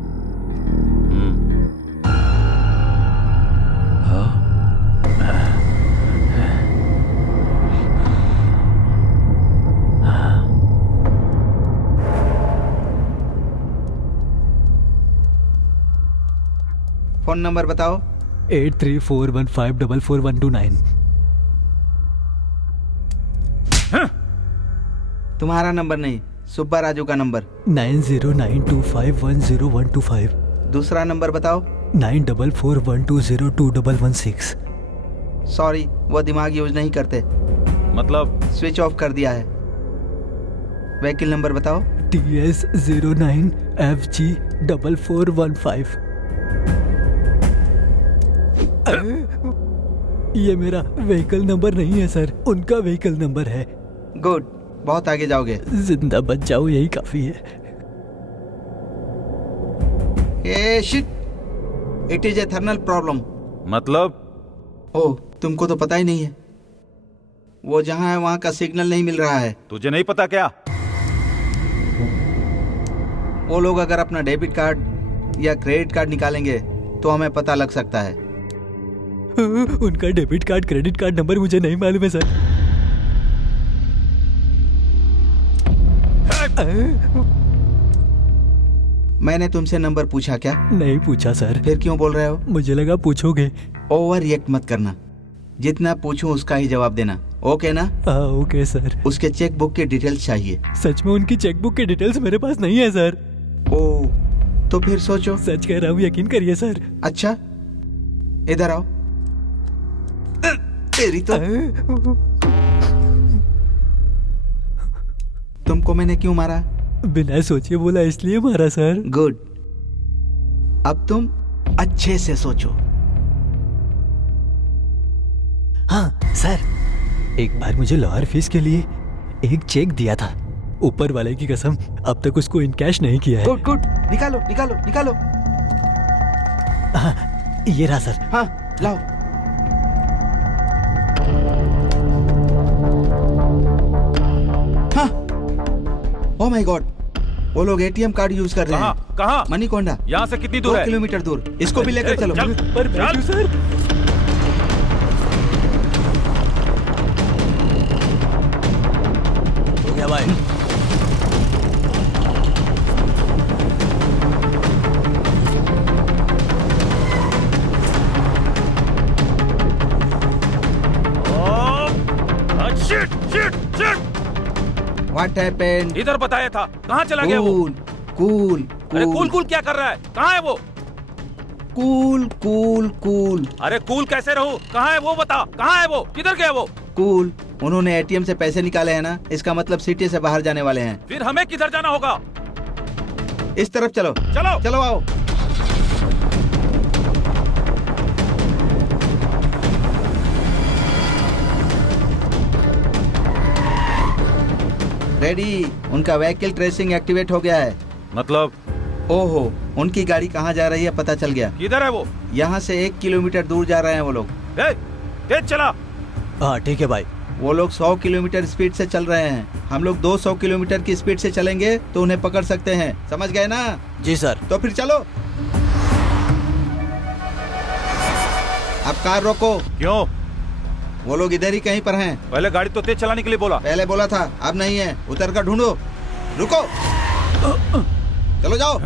फ़ोन नंबर बताओ। 8341544129। तुम्हारा नंबर नहीं, सुब्बा राजू का नंबर। 9092510125। दूसरा नंबर बताओ। 9441202116। सॉरी, वो दिमाग यूज नहीं करते। मतलब? स्विच ऑफ कर दिया है। व्हीकल नंबर बताओ। TS09FG4415। ये मेरा व्हीकल नंबर नहीं है सर, उनका व्हीकल नंबर है। गुड, बहुत आगे जाओगे। जिंदा बच जाओ, यही काफी है। Ah shit, it is a thermal problem. मतलब? ओह, तुमको तो पता ही नहीं है। वो जहाँ है वहाँ का सिग्नल नहीं मिल रहा है। तुझे नहीं पता क्या? वो लोग अगर अपना डेबिट कार्ड या क्रेडिट कार्ड निकालेंगे तो हमें पता लग सकता है। उनका debit card credit card number मुझे नहीं मालूम है सर। मैंने तुमसे नंबर पूछा क्या? नहीं पूछा सर। फिर क्यों बोल रहे हो? मुझे लगा पूछोगे। ओवर रिएक्ट मत करना, जितना पूछूं उसका ही जवाब देना, ओके ना? हाँ ओके सर। उसके चेक बुक की डिटेल्स चाहिए। सच में उनकी चेक बुक की डिटेल्स मेरे पास नहीं है सर। ओ, तो फिर सोचो। सच कह रहा हूँ, यकीन करिए सर। अच्छा, इधर आओ। तेरी तो। तुमको मैंने क्यों मारा? बिना सोचे बोला इसलिए मारा सर। गुड, अब तुम अच्छे से सोचो। हाँ सर, एक बार मुझे लॉयर फीस के लिए एक चेक दिया था, ऊपर वाले की कसम अब तक उसको इन कैश नहीं किया है। गुड गुड, निकालो निकालो निकालो। हाँ, ये रहा सर। हाँ लाओ। हाँ, ओह माय गॉड, वो लोग एटीएम कार्ड यूज कर रहे हैं। कहाँ? मणिकोंडा। यहाँ से कितनी दूर है? 2 किलोमीटर दूर। इसको भी लेकर चलो। पर बैठो सर। हो गया भाई। Shit shit shit. What happened? इधर बताया था, कहाँ चला गया वो? कूल अरे कूल कूल क्या कर रहा है? कहाँ है वो? Cool cool cool. अरे कूल कैसे रहूं? कहाँ है वो बता? कहाँ है वो? किधर गया वो? कूल, उन्होंने एटीएम से पैसे निकाले हैं ना, इसका मतलब सिटी से बाहर जाने वाले हैं। फिर हमें किधर जाना होगा? इस तरफ चलो। चलो चलो आओ। रेडी, उनका व्हीकल ट्रेसिंग एक्टिवेट हो गया है। मतलब? ओहो, उनकी गाड़ी कहाँ जा रही है पता चल गया। किधर है वो? यहाँ से 1 किलोमीटर दूर जा रहे हैं वो लोग। तेज चला। हाँ ठीक है भाई। वो लोग 100 किलोमीटर स्पीड से चल रहे हैं, हम लोग 200 किलोमीटर की स्पीड से चलेंगे तो उन्हें पकड़ सकते हैं, समझ गए ना? जी सर। तो फिर चलो। अब कार रोको। क्यों? वो लोग इधर ही कहीं पर हैं। पहले गाड़ी तो तेज चलाने के लिए बोला। पहले बोला था, अब नहीं है। उतर कर ढूंढो। रुको, चलो जाओ।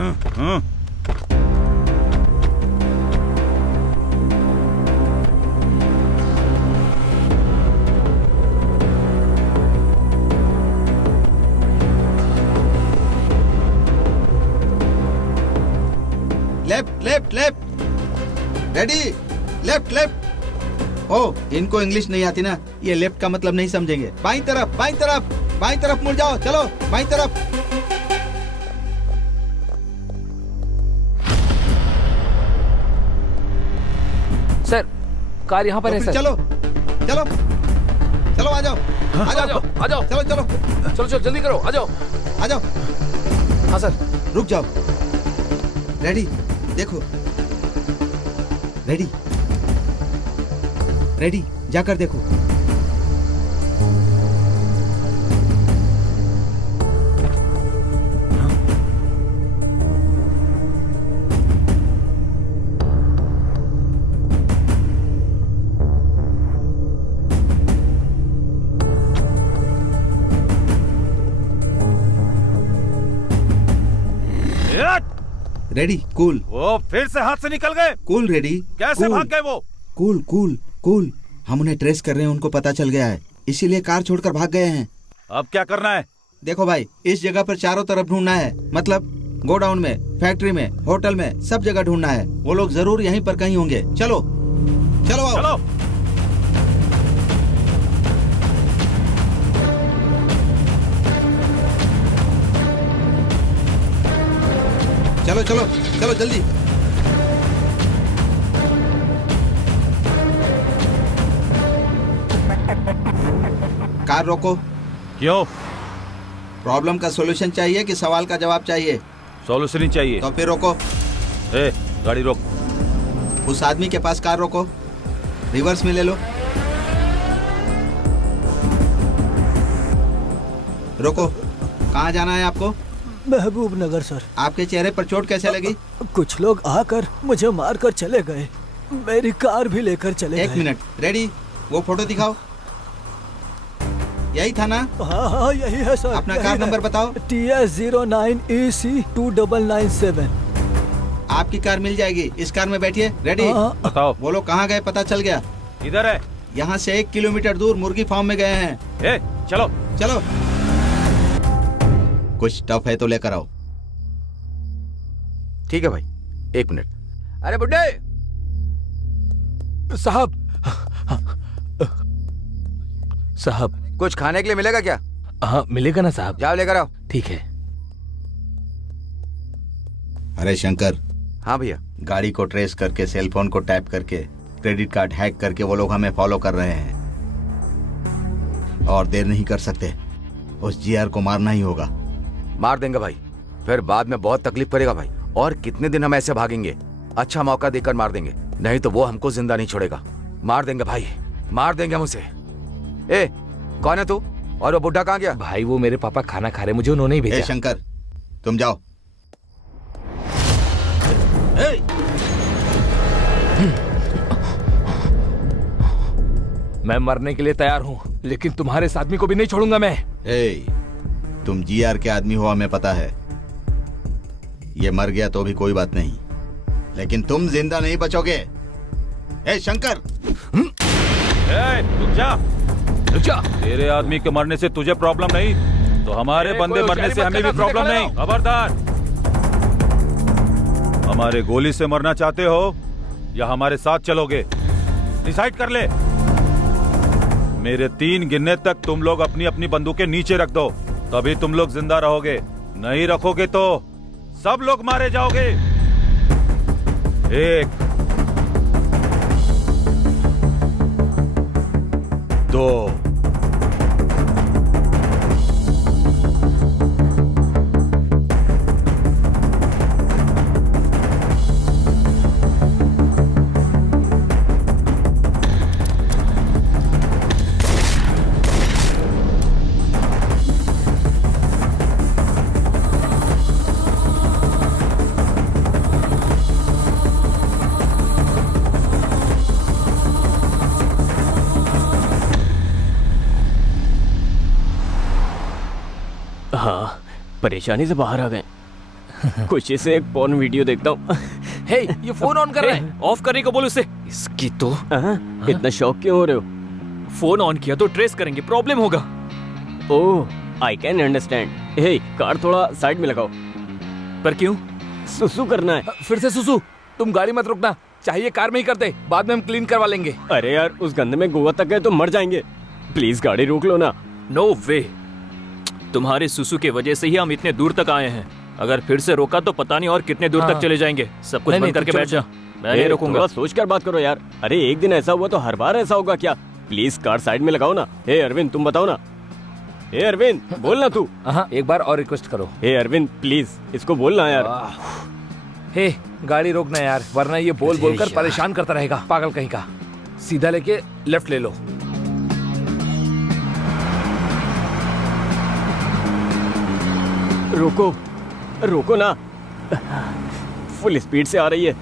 Left left left. Ready, left left. ओ, इनको इंग्लिश नहीं आती ना, ये लेफ्ट का मतलब नहीं समझेंगे। बाईं तरफ बाईं तरफ बाईं तरफ मुड़ जाओ। चलो बाईं तरफ। सर, कार यहाँ पर तो है फिर सर। चलो चलो चलो, आ जाओ आ जाओ आ जाओ। चलो चलो चलो चलो जल्दी करो, आ जाओ आ जाओ। हाँ सर। रुक जाओ। रेडी, देखो। रेडी रेडी, जाकर देखो। Ready cool. वो फिर से हाथ से निकल गए। Cool ready. कैसे भाग गए वो? Cool cool cool. हम उन्हें ट्रेस कर रहे हैं, उनको पता चल गया है, इसीलिए कार छोड़कर भाग गए हैं। अब क्या करना है? देखो भाई, इस जगह पर चारों तरफ ढूंढना है, मतलब गोडाउन में, फैक्ट्री में, होटल में, सब जगह ढूंढना है। वो लोग जरूर यहीं पर कहीं होंगे। चलो चलो आओ। चलो। चलो चलो चलो जल्दी। कार रोको। क्यों? प्रॉब्लम का सॉल्यूशन चाहिए कि सवाल का जवाब चाहिए? सॉल्यूशन ही चाहिए। तो फिर रोको। ए, गाड़ी रोक। उस आदमी के पास कार रोको, रिवर्स में ले लो। रोको। कहाँ जाना है आपको? महबूब नगर सर। आपके चेहरे पर चोट कैसे लगी? कुछ लोग आकर मुझे मारकर चले गए, मेरी कार भी लेकर चले गए। एक मिनट, रेडी, वो फोटो दिखाओ। यही था ना? हाँ हाँ यही है सर। अपना कार नंबर बताओ। TS09EC2997। आपकी कार मिल जाएगी, इस कार में बैठिए। रेडी? बताओ। वो लोग कहाँ गए पता चल गया? इधर है। यहाँ से 1 किलोमीटर दूर मुर्गी फार्म में गए हैं। ए, चलो चलो। कुछ टफ है तो लेकर आओ। ठीक है भाई, 1 मिनट। अरे बुड्ढे साहब, साहब कुछ खाने के लिए मिलेगा क्या? हाँ मिलेगा ना साहब। जाओ लेकर आओ। ठीक है। अरे शंकर। हाँ भैया। गाड़ी को ट्रेस करके, सेल फोन को टैप करके, क्रेडिट कार्ड हैक करके वो लोग हमें फॉलो कर रहे हैं और देर नहीं कर सकते। उस जीआर को मारना ही होगा। मार देंगे भाई, फिर बाद में बहुत तकलीफ पड़ेगा भाई। और कितने दिन हम ऐसे भागेंगे? अच्छा मौका देकर मार देंगे, नहीं तो वो हमको जिंदा नहीं छोड़ेगा। मार देंगे भाई, मार देंगे हम उसे। ए, कौन है तू? और वो बुड्ढा कहाँ गया? भाई वो मेरे पापा खाना खा रहे, मुझे उन्होंने ही भेजा। ए शंकर, तुम जाओ। मैं मरने के लिए तैयार हूँ, लेकिन तुम्हारे इस आदमी को भी नहीं छोड़ूंगा मैं। तुम जीआर के आदमी हो, हमें पता है। ये मर गया तो भी कोई बात नहीं, लेकिन तुम जिंदा नहीं बचोगे। ए शंकर, रुक जा, रुक जा। तेरे आदमी के मरने से तुझे प्रॉब्लम नहीं, तो हमारे बंदे मरने से हमें भी प्रॉब्लम नहीं। खबरदार। हमारे गोली से मरना चाहते हो या हमारे साथ चलोगे? डिसाइड कर ले। मेरे 3 गिनने तक तुम लोग अपनी अपनी बंदूकें नीचे रख दो, तभी तुम लोग जिंदा रहोगे। नहीं रखोगे तो सब लोग मारे जाओगे। 1 2 हाँ, परेशानी से बाहर आ गए। खुशी से एक पॉर्न वीडियो देखता हूँ। हे, ये फोन ऑन कर रहा है। ऑफ करने को बोलो इसे। इसकी तो इतना शौक क्यों हो रहे हो? फोन ऑन किया तो ट्रेस करेंगे, प्रॉब्लम होगा। Oh, I can understand. Hey, car थोड़ा साइड में लगाओ। पर क्यों? सुसु करना है। फिर से सुसु? तुम गाड़ी मत रुकना, चाहिए कार में ही करते, बाद में हम क्लीन करवा लेंगे। अरे यार, उस गंदे में गोवा तक गए तो मर जाएंगे। प्लीज गाड़ी रोक लो ना। नो वे, तुम्हारे सुसु के वजह से ही हम इतने दूर तक आए हैं। अगर फिर से रोका तो पता नहीं और कितने दूर तक चले जाएंगे। सब कुछ बंद करके बैठ जा, मैं नहीं रोकूंगा। सोच कर बात करो यार। अरे एक दिन ऐसा हुआ तो हर बार ऐसा होगा क्या? प्लीज कार साइड में लगाओ ना। हे अरविंद, तुम बताओ ना। हे अरविंद, बोलना तू। हाँ, एक बार और रिक्वेस्ट करो। हे अरविंद, प्लीज इसको बोलना यार। हे, गाड़ी रोकना यार, वरना ये बोल बोल कर परेशान करता रहेगा, पागल कहीं का। सीधा लेके लेफ्ट ले लो। रोको, रोको ना। फुल स्पीड से आ रही है।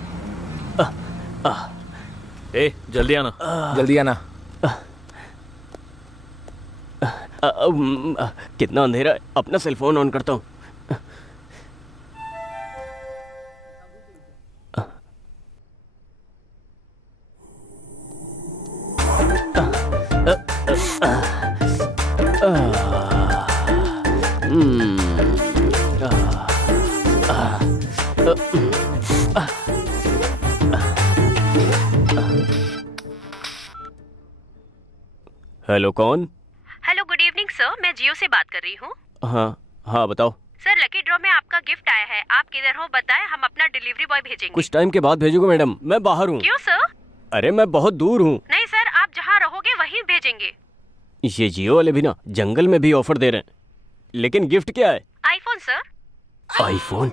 ए, जल्दी आना, जल्दी आना। कितना अंधेरा है, अपना सेल फोन ऑन करता हूँ। हेलो, कौन? हेलो, गुड इवनिंग सर, मैं जियो से बात कर रही हूँ। हाँ बताओ। सर, लकी ड्रॉ में आपका गिफ्ट आया है। आप किधर हो बताएं, हम अपना डिलीवरी बॉय भेजेंगे। कुछ टाइम के बाद भेजूंगा मैडम, मैं बाहर हूँ। क्यों सर? अरे मैं बहुत दूर हूँ। नहीं सर, आप जहाँ रहोगे वहीं भेजेंगे। ये जियो वाले भी ना जंगल में भी ऑफर दे रहे हैं, लेकिन गिफ्ट क्या है? IPhone sir. आईफोन?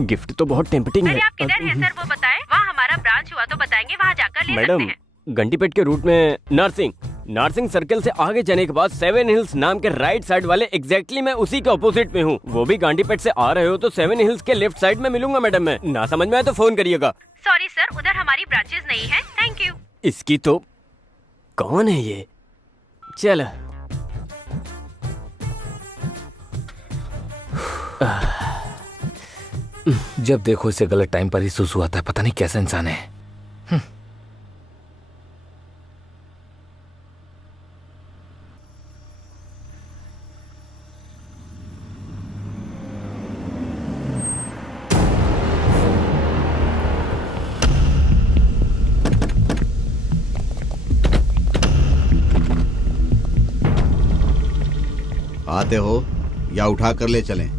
गिफ्ट तो बहुत टेम्पटिंग है। अरे आप किधर हैं सर वो बताएं, वहाँ हमारा ब्रांच हुआ तो बताएंगे, वहाँ जाकर ले सकते मैडम, हैं। घंटीपेट के रूट में नारसिंग सर्कल से आगे जाने के बाद 7 हिल्स नाम के राइट साइड वाले एग्जैक्टली मैं उसी के ऑपोजिट में हूँ। वो भी घंटीपेट से आ रहे हो तो 7 हिल्स के लेफ्ट साइड में मिलूंगा मैडम। मैं ना समझ में आए तो फोन करिएगा। सॉरी सर, उधर हमारी ब्रांचेस नहीं है। Thank you. इसकी तो कौन है ये? चल जब देखो इसे गलत टाइम पर ही सुसु आता है, पता नहीं कैसा इंसान है। आते हो या उठा कर ले चलें?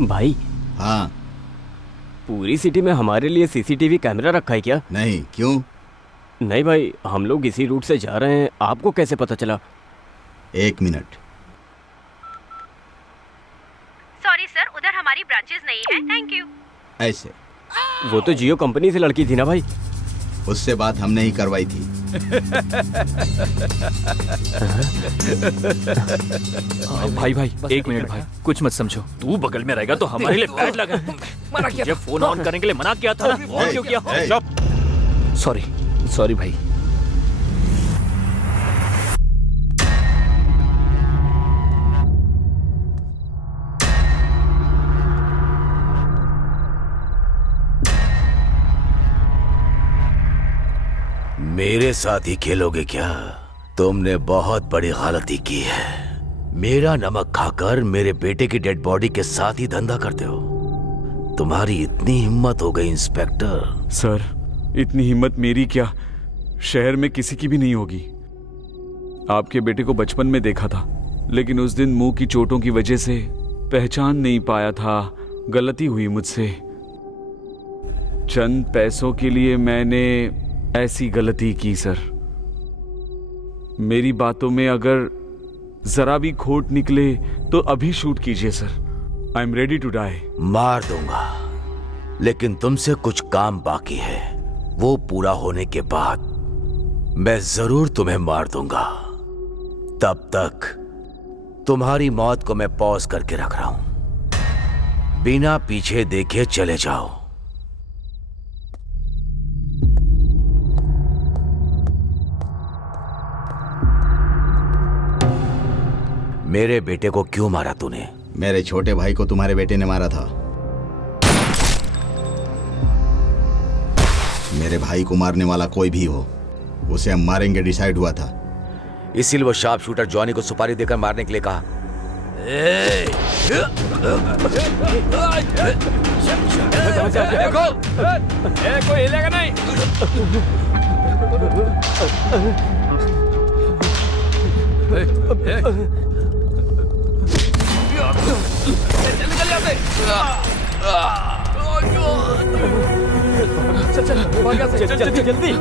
भाई। हाँ। पूरी सिटी में हमारे लिए सीसीटीवी कैमरा रखा है क्या? नहीं, क्यों? नहीं भाई, हम लोग इसी रूट से जा रहे हैं, आपको कैसे पता चला? 1 मिनट। सॉरी सर, उधर हमारी ब्रांचेस नहीं है। Thank you. ऐसे? वो तो जियो कंपनी से लड़की थी ना भाई। उससे बात हमने ही करवाई थी। भाई एक मिनट भाई, कुछ मत समझो। तू बगल में रहेगा तो हमारे लिए बैड लगा। मना किया। जब फोन ऑन करने के लिए मना किया था ना, ऑन क्यों किया? सॉरी भाई। मेरे साथ ही खेलोगे क्या? तुमने बहुत बड़ी गलती की है। मेरा नमक खाकर मेरे बेटे की डेड बॉडी के साथ ही धंधा करते हो। तुम्हारी इतनी हिम्मत हो गई इंस्पेक्टर। सर, इतनी हिम्मत मेरी क्या, शहर में किसी की भी नहीं होगी। आपके बेटे को बचपन में देखा था, लेकिन उस दिन मुंह की चोटों की वजह से पहचान नहीं पाया था। गलती हुई मुझसे। चंद पैसों के लिए मैंने ऐसी गलती की सर। मेरी बातों में अगर जरा भी खोट निकले तो अभी शूट कीजिए sir. I am ready to die. मार दूंगा, लेकिन तुमसे कुछ काम बाकी है। वो पूरा होने के बाद मैं जरूर तुम्हें मार दूंगा। तब तक तुम्हारी मौत को मैं पॉज करके रख रहा हूं। बिना पीछे देखे चले जाओ। मेरे बेटे को क्यों मारा तूने? मेरे छोटे भाई को तुम्हारे बेटे ने मारा था। मेरे भाई को मारने वाला कोई भी हो, उसे हम मारेंगे डिसाइड हुआ था। इसीलिए वो शार्प शूटर जॉनी को सुपारी देकर मारने के लिए कहा। देखो, कोई हिलेगा नहीं। चल जल्दी जल्दी।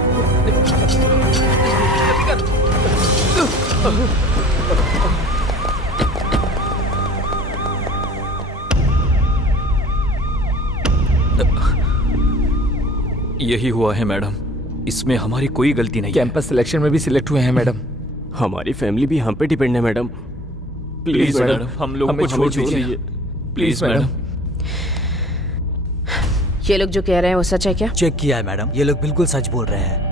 यही हुआ है मैडम, इसमें हमारी कोई गलती नहीं। कैंपस सिलेक्शन में भी सिलेक्ट हुए हैं मैडम। हमारी फैमिली भी हम पे डिपेंड है मैडम। प्लीज मैडम, हम लोगों को छोड़ दीजिए प्लीज मैडम। ये लोग जो कह रहे हैं वो सच है क्या? चेक किया है मैडम, ये लोग बिल्कुल सच बोल रहे हैं।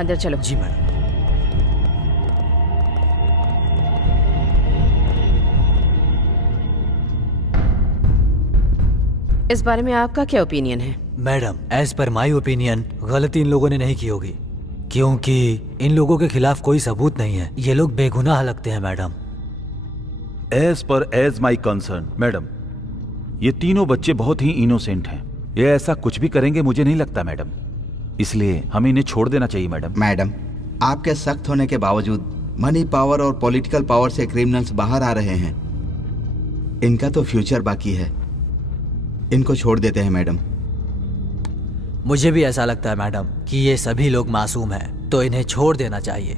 अंदर चलो। जी मैडम। इस बारे में आपका क्या ओपिनियन है? Madam, as per my opinion गलती इन लोगों ने नहीं की होगी, क्योंकि इन लोगों के खिलाफ कोई सबूत नहीं है। ये लोग बेगुनाह लगते हैं madam. As my concern madam, ये तीनों बच्चे बहुत ही इनोसेंट हैं। ये ऐसा कुछ भी करेंगे मुझे नहीं लगता मैडम, इसलिए हमें इन्हें छोड़ देना चाहिए मैडम। मैडम, आपके सख्त होने के बावजूद मनी पावर और पॉलिटिकल पावर से क्रिमिनल्स बाहर आ रहे हैं। इनका तो फ्यूचर बाकी है, इनको छोड़ देते हैं मैडम। मुझे भी ऐसा लगता है मैडम कि ये सभी लोग मासूम हैं, तो इन्हें छोड़ देना चाहिए।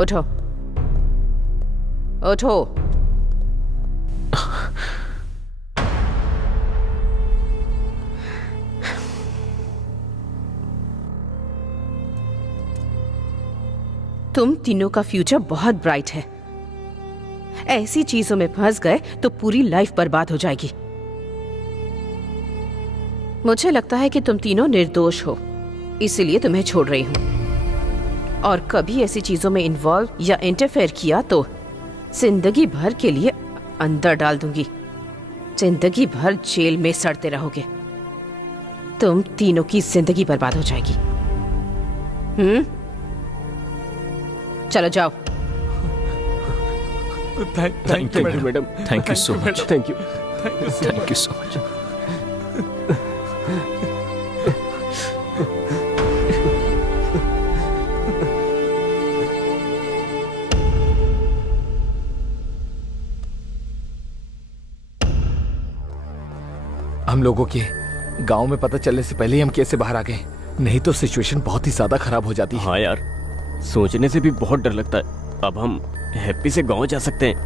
उठो, उठो। तुम तीनों का फ्यूचर बहुत ब्राइट है। ऐसी चीजों में फंस गए तो पूरी लाइफ बर्बाद हो जाएगी। मुझे लगता है कि तुम तीनों निर्दोष हो, इसीलिए तुम्हें छोड़ रही हूं। और कभी ऐसी चीजों में इन्वॉल्व या इंटरफेयर किया तो जिंदगी भर के लिए अंदर डाल दूंगी। जिंदगी भर जेल में सड़ते रहोगे। तुम तीनों की जिंदगी बर्बाद हो जाएगी। चलो जाओ। Thank you madam. Thank you so much. Thank you. Thank you so much. हम लोगों के गांव में पता चलने से पहले ही हम कैसे बाहर आ गए, नहीं तो सिचुएशन बहुत ही ज्यादा खराब हो जाती है। हाँ यार, सोचने से भी बहुत डर लगता है। अब हम हैप्पी से गांव जा सकते हैं।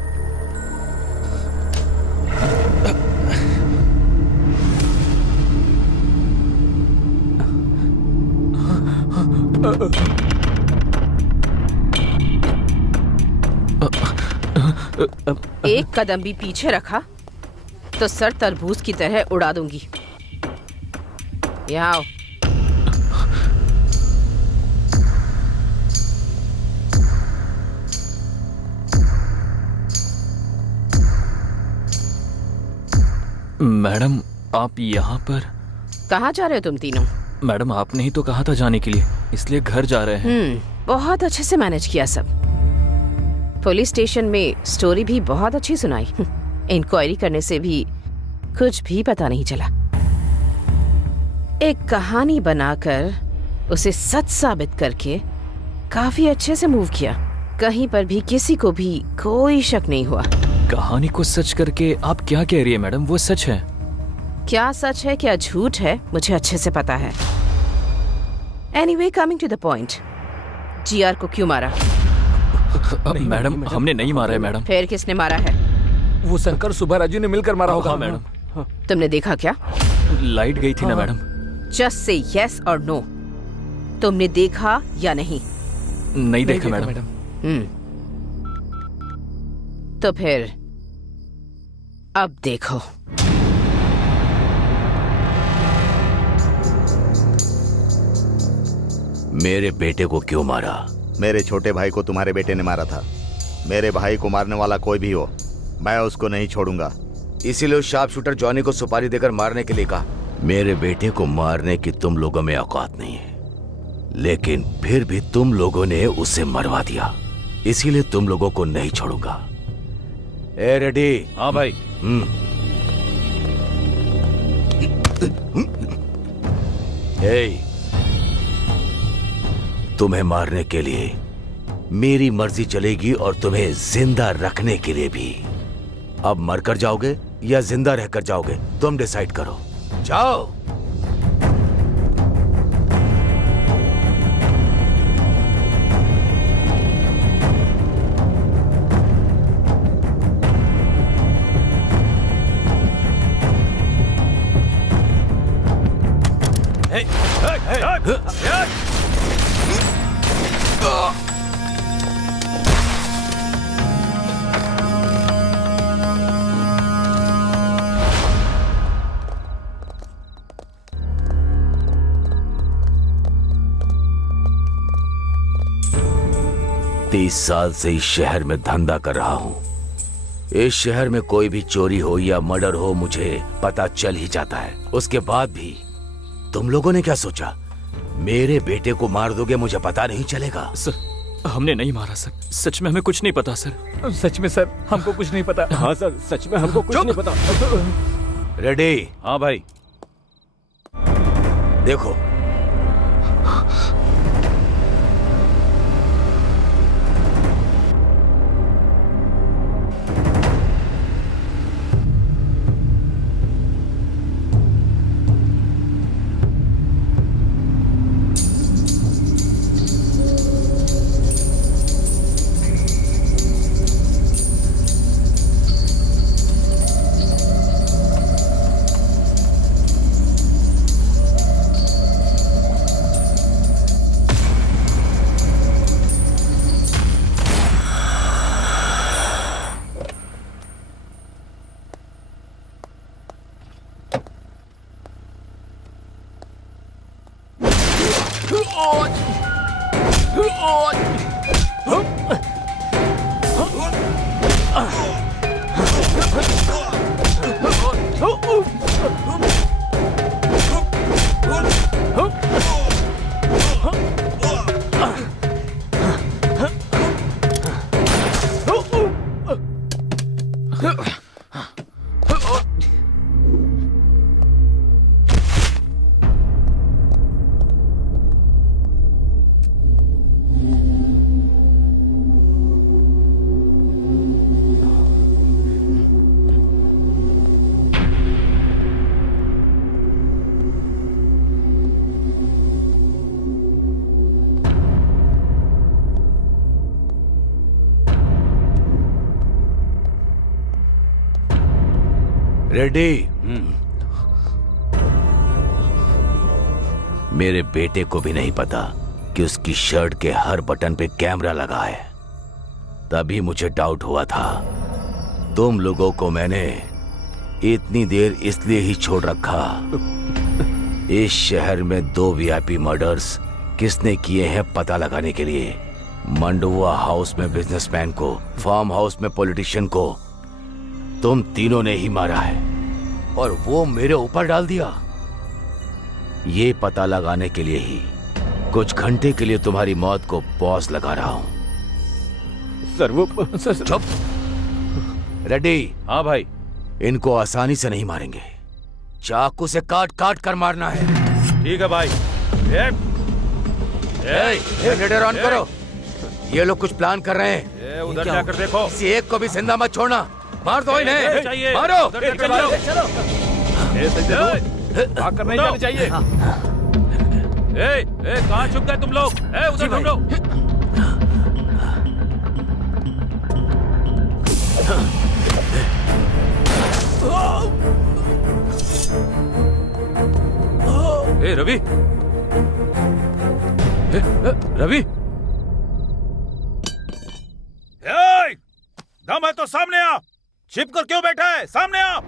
एक कदम भी पीछे रखा तो सर तरबूज की तरह उड़ा दूंगी। यहाँ आओ। मैडम, आप यहाँ पर? कहाँ जा रहे हो तुम तीनों? मैडम, आपने ही तो कहा था जाने के लिए, इसलिए घर जा रहे हैं। बहुत अच्छे से मैनेज किया सब। पुलिस स्टेशन में स्टोरी भी बहुत अच्छी सुनाई। इंक्वायरी करने से भी कुछ भी पता नहीं चला। एक कहानी बनाकर उसे सच साबित करके काफी अच्छे से मूव किया। कहीं पर भी किसी को भी कोई शक नहीं हुआ। कहानी को सच करके आप क्या कह रही है मैडम? वो सच है। क्या सच है क्या झूठ है मुझे अच्छे से पता है। Anyway, coming to the point, GR को क्यों मारा? मैडम, हमने नहीं मारा है मैडम। फिर किसने मारा है? वो शंकर सुबह राजू ने मिलकर मारा होगा। हाँ मैडम। तुमने देखा क्या? लाइट गई थी ना मैडम। जस्ट से यस और नो। तुमने देखा या नहीं? नहीं देखा मैडम। तो फिर अब देखो। मेरे बेटे को क्यों मारा? मेरे छोटे भाई को तुम्हारे बेटे ने मारा था। मेरे भाई को मारने वाला कोई भी हो, मैं उसको नहीं छोड़ूंगा। इसीलिए उस शार्प शूटर जॉनी को सुपारी देकर मारने के लिए कहा। मेरे बेटे को मारने की तुम लोगों में औकात नहीं है, लेकिन फिर भी तुम लोगों ने उसे मरवा दिया, इसीलिए तुम लोगों को नहीं छोड़ूंगा। ए रेडी? हाँ भाई। तुम्हें मारने के लिए मेरी मर्जी चलेगी और तुम्हें जिंदा रखने के लिए भी। अब मरकर जाओगे या जिंदा रहकर जाओगे, तुम डिसाइड करो। जाओ। 30 साल से इस शहर में धंधा कर रहा हूँ। इस शहर में कोई भी चोरी हो या मर्डर हो मुझे पता चल ही जाता है। उसके बाद भी तुम लोगों ने क्या सोचा, मेरे बेटे को मार दोगे, मुझे पता नहीं चलेगा? सर, हमने नहीं मारा सर, सच में हमें कुछ नहीं पता सर। सच में सर, हमको कुछ नहीं पता। हाँ सर, सच में हमको कुछ नहीं पता। रेडी? हाँ भाई। देखो, रेडी? मेरे बेटे को भी नहीं पता कि उसकी शर्ट के हर बटन पे कैमरा लगा है। तभी मुझे डाउट हुआ था। तुम लोगों को मैंने इतनी देर इसलिए ही छोड़ रखा। इस शहर में 2 वीआईपी मर्डर्स किसने किए हैं पता लगाने के लिए। मंडुआ हाउस में बिजनेसमैन को, फार्म हाउस में पॉलिटिशियन को तुम तीनों ने ही मारा है और वो मेरे ऊपर डाल दिया। ये पता लगाने के लिए ही कुछ घंटे के लिए तुम्हारी मौत को पॉज लगा रहा हूं। सर वो चुप। रेडी? हाँ भाई। इनको आसानी से नहीं मारेंगे, चाकू से काट काट कर मारना है। ठीक है भाई। जनरेटर ऑन करो। ये लोग कुछ प्लान कर रहे हैं। उधर जाकर देखो। किसी एक को भी जिंदा मत छोड़ना। मार दो इन्हें, मारो। चलो। भागकर नहीं जाना चाहिए। कहाँ छुप गए तुम लोग? उधर ढूंढो। रवि, रवि, दम है तो सामने आ। छिप कर क्यों बैठा है? सामने आ।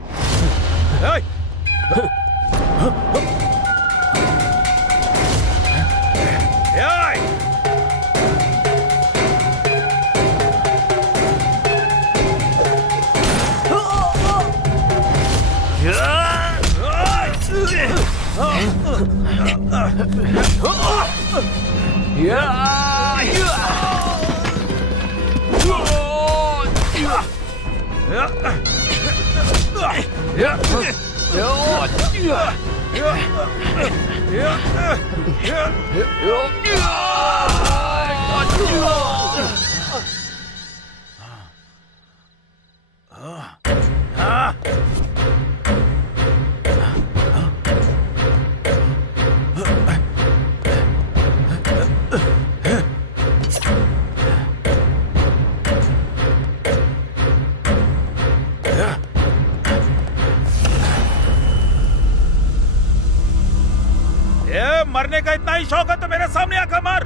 मरने का इतना ही शौक है तो मेरे सामने आकर मार।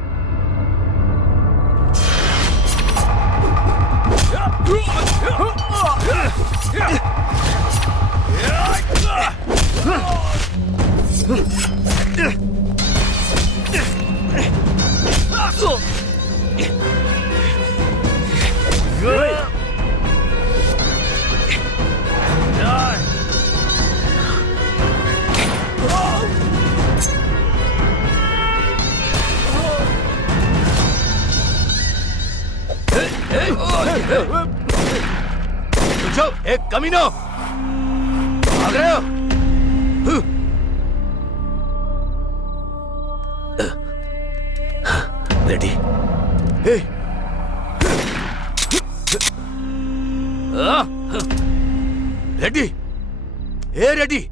जो एक कमीनो भाग रहे हो? रेडी? रेडी? रेडी?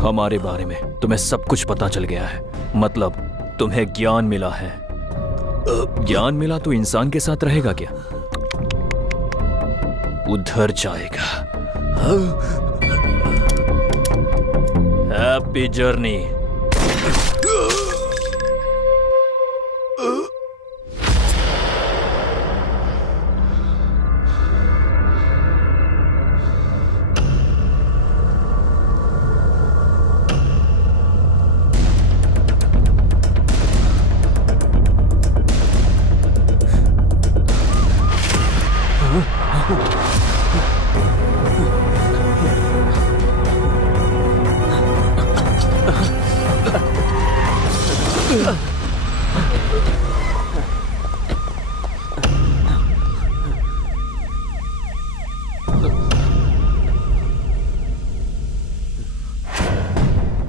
हमारे बारे में तुम्हें सब कुछ पता चल गया है। मतलब तुम्हें ज्ञान मिला है। ज्ञान मिला तो इंसान के साथ रहेगा क्या? उधर जाएगा। Happy journey.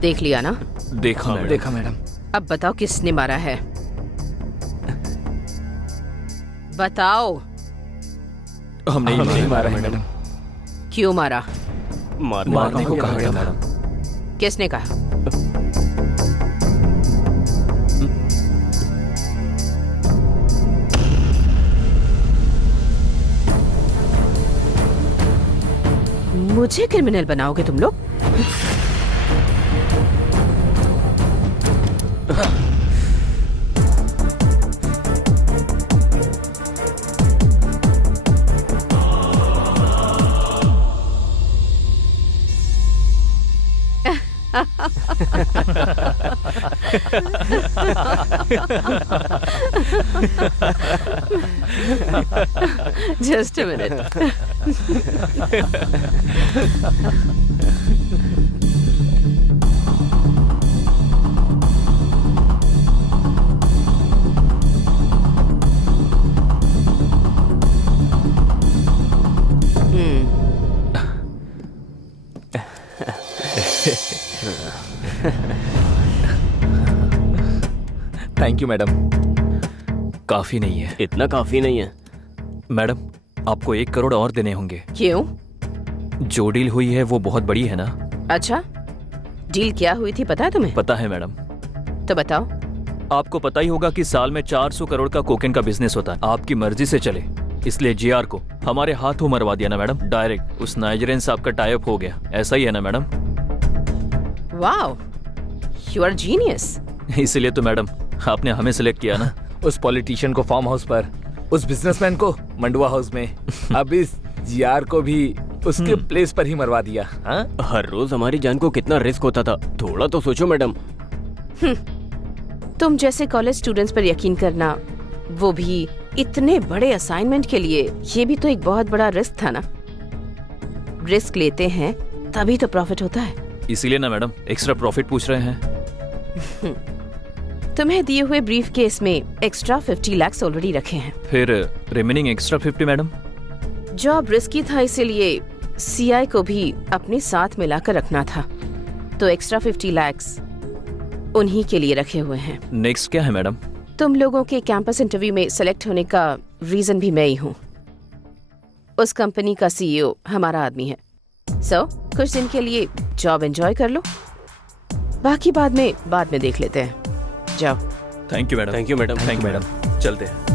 देख लिया ना? देखा मैडम। देखा मैडम। अब बताओ किसने मारा है? बताओ। हमने नहीं मारा है मैडम। क्यों मारा? मारने को कहा गया मैडम। किसने कहा? मुझे क्रिमिनल बनाओगे तुम लोग? Just a minute. Thank you madam. काफी नहीं है। इतना काफी नहीं है मैडम, आपको 1 करोड़ और देने होंगे। क्यों? जो डील हुई है वो बहुत बड़ी है ना। अच्छा, डील क्या हुई थी पता है तुम्हें? पता है मैडम। तो बताओ। आपको पता ही होगा कि साल में 400 करोड़ का कोकेन का बिजनेस होता है। आपकी मर्जी से चले, इसलिए जीआर को हमारे हाथों मरवा दिया ना मैडम। डायरेक्ट उस नाइजीरियन साहब का टाई अप हो गया। ऐसा ही है ना madam? Wow, you are genius. इसीलिए तो मैडम आपने हमें सिलेक्ट किया ना। उस पॉलिटिशियन को फार्म हाउस पर, उस बिजनेसमैन को मंडुआ हाउस में, अब इस जीआर को भी उसके प्लेस पर ही मरवा दिया। हाँ? हर रोज हमारी जान को कितना रिस्क होता था, थोड़ा तो सोचो मैडम। तुम जैसे कॉलेज स्टूडेंट्स पर यकीन करना, वो भी इतने बड़े असाइनमेंट के लिए, ये भी तो एक बहुत बड़ा रिस्क था ना। रिस्क लेते हैं तभी तो प्रॉफिट होता है। इसीलिए ना मैडम एक्स्ट्रा प्रॉफिट पूछ रहे हैं। तुम्हें दिए हुए ब्रीफ केस में एक्स्ट्रा 50 लाख ऑलरेडी रखे हैं। फिर remaining extra 50 madam? Job risky था, इसीलिए सीआई को भी अपने साथ मिलाकर रखना था, तो एक्स्ट्रा 50 लाख उन्हीं के लिए रखे हुए हैं। नेक्स्ट क्या है मैडम? तुम लोगों के कैंपस इंटरव्यू में सेलेक्ट होने का रीजन भी मैं ही हूँ। उस कंपनी का सीईओ हमारा आदमी है। सो कुछ दिन के लिए जॉब एंजॉय कर लो, बाकी बाद में देख लेते हैं। जाओ। Thank you madam. Thank you madam. Thank you madam. चलते हैं।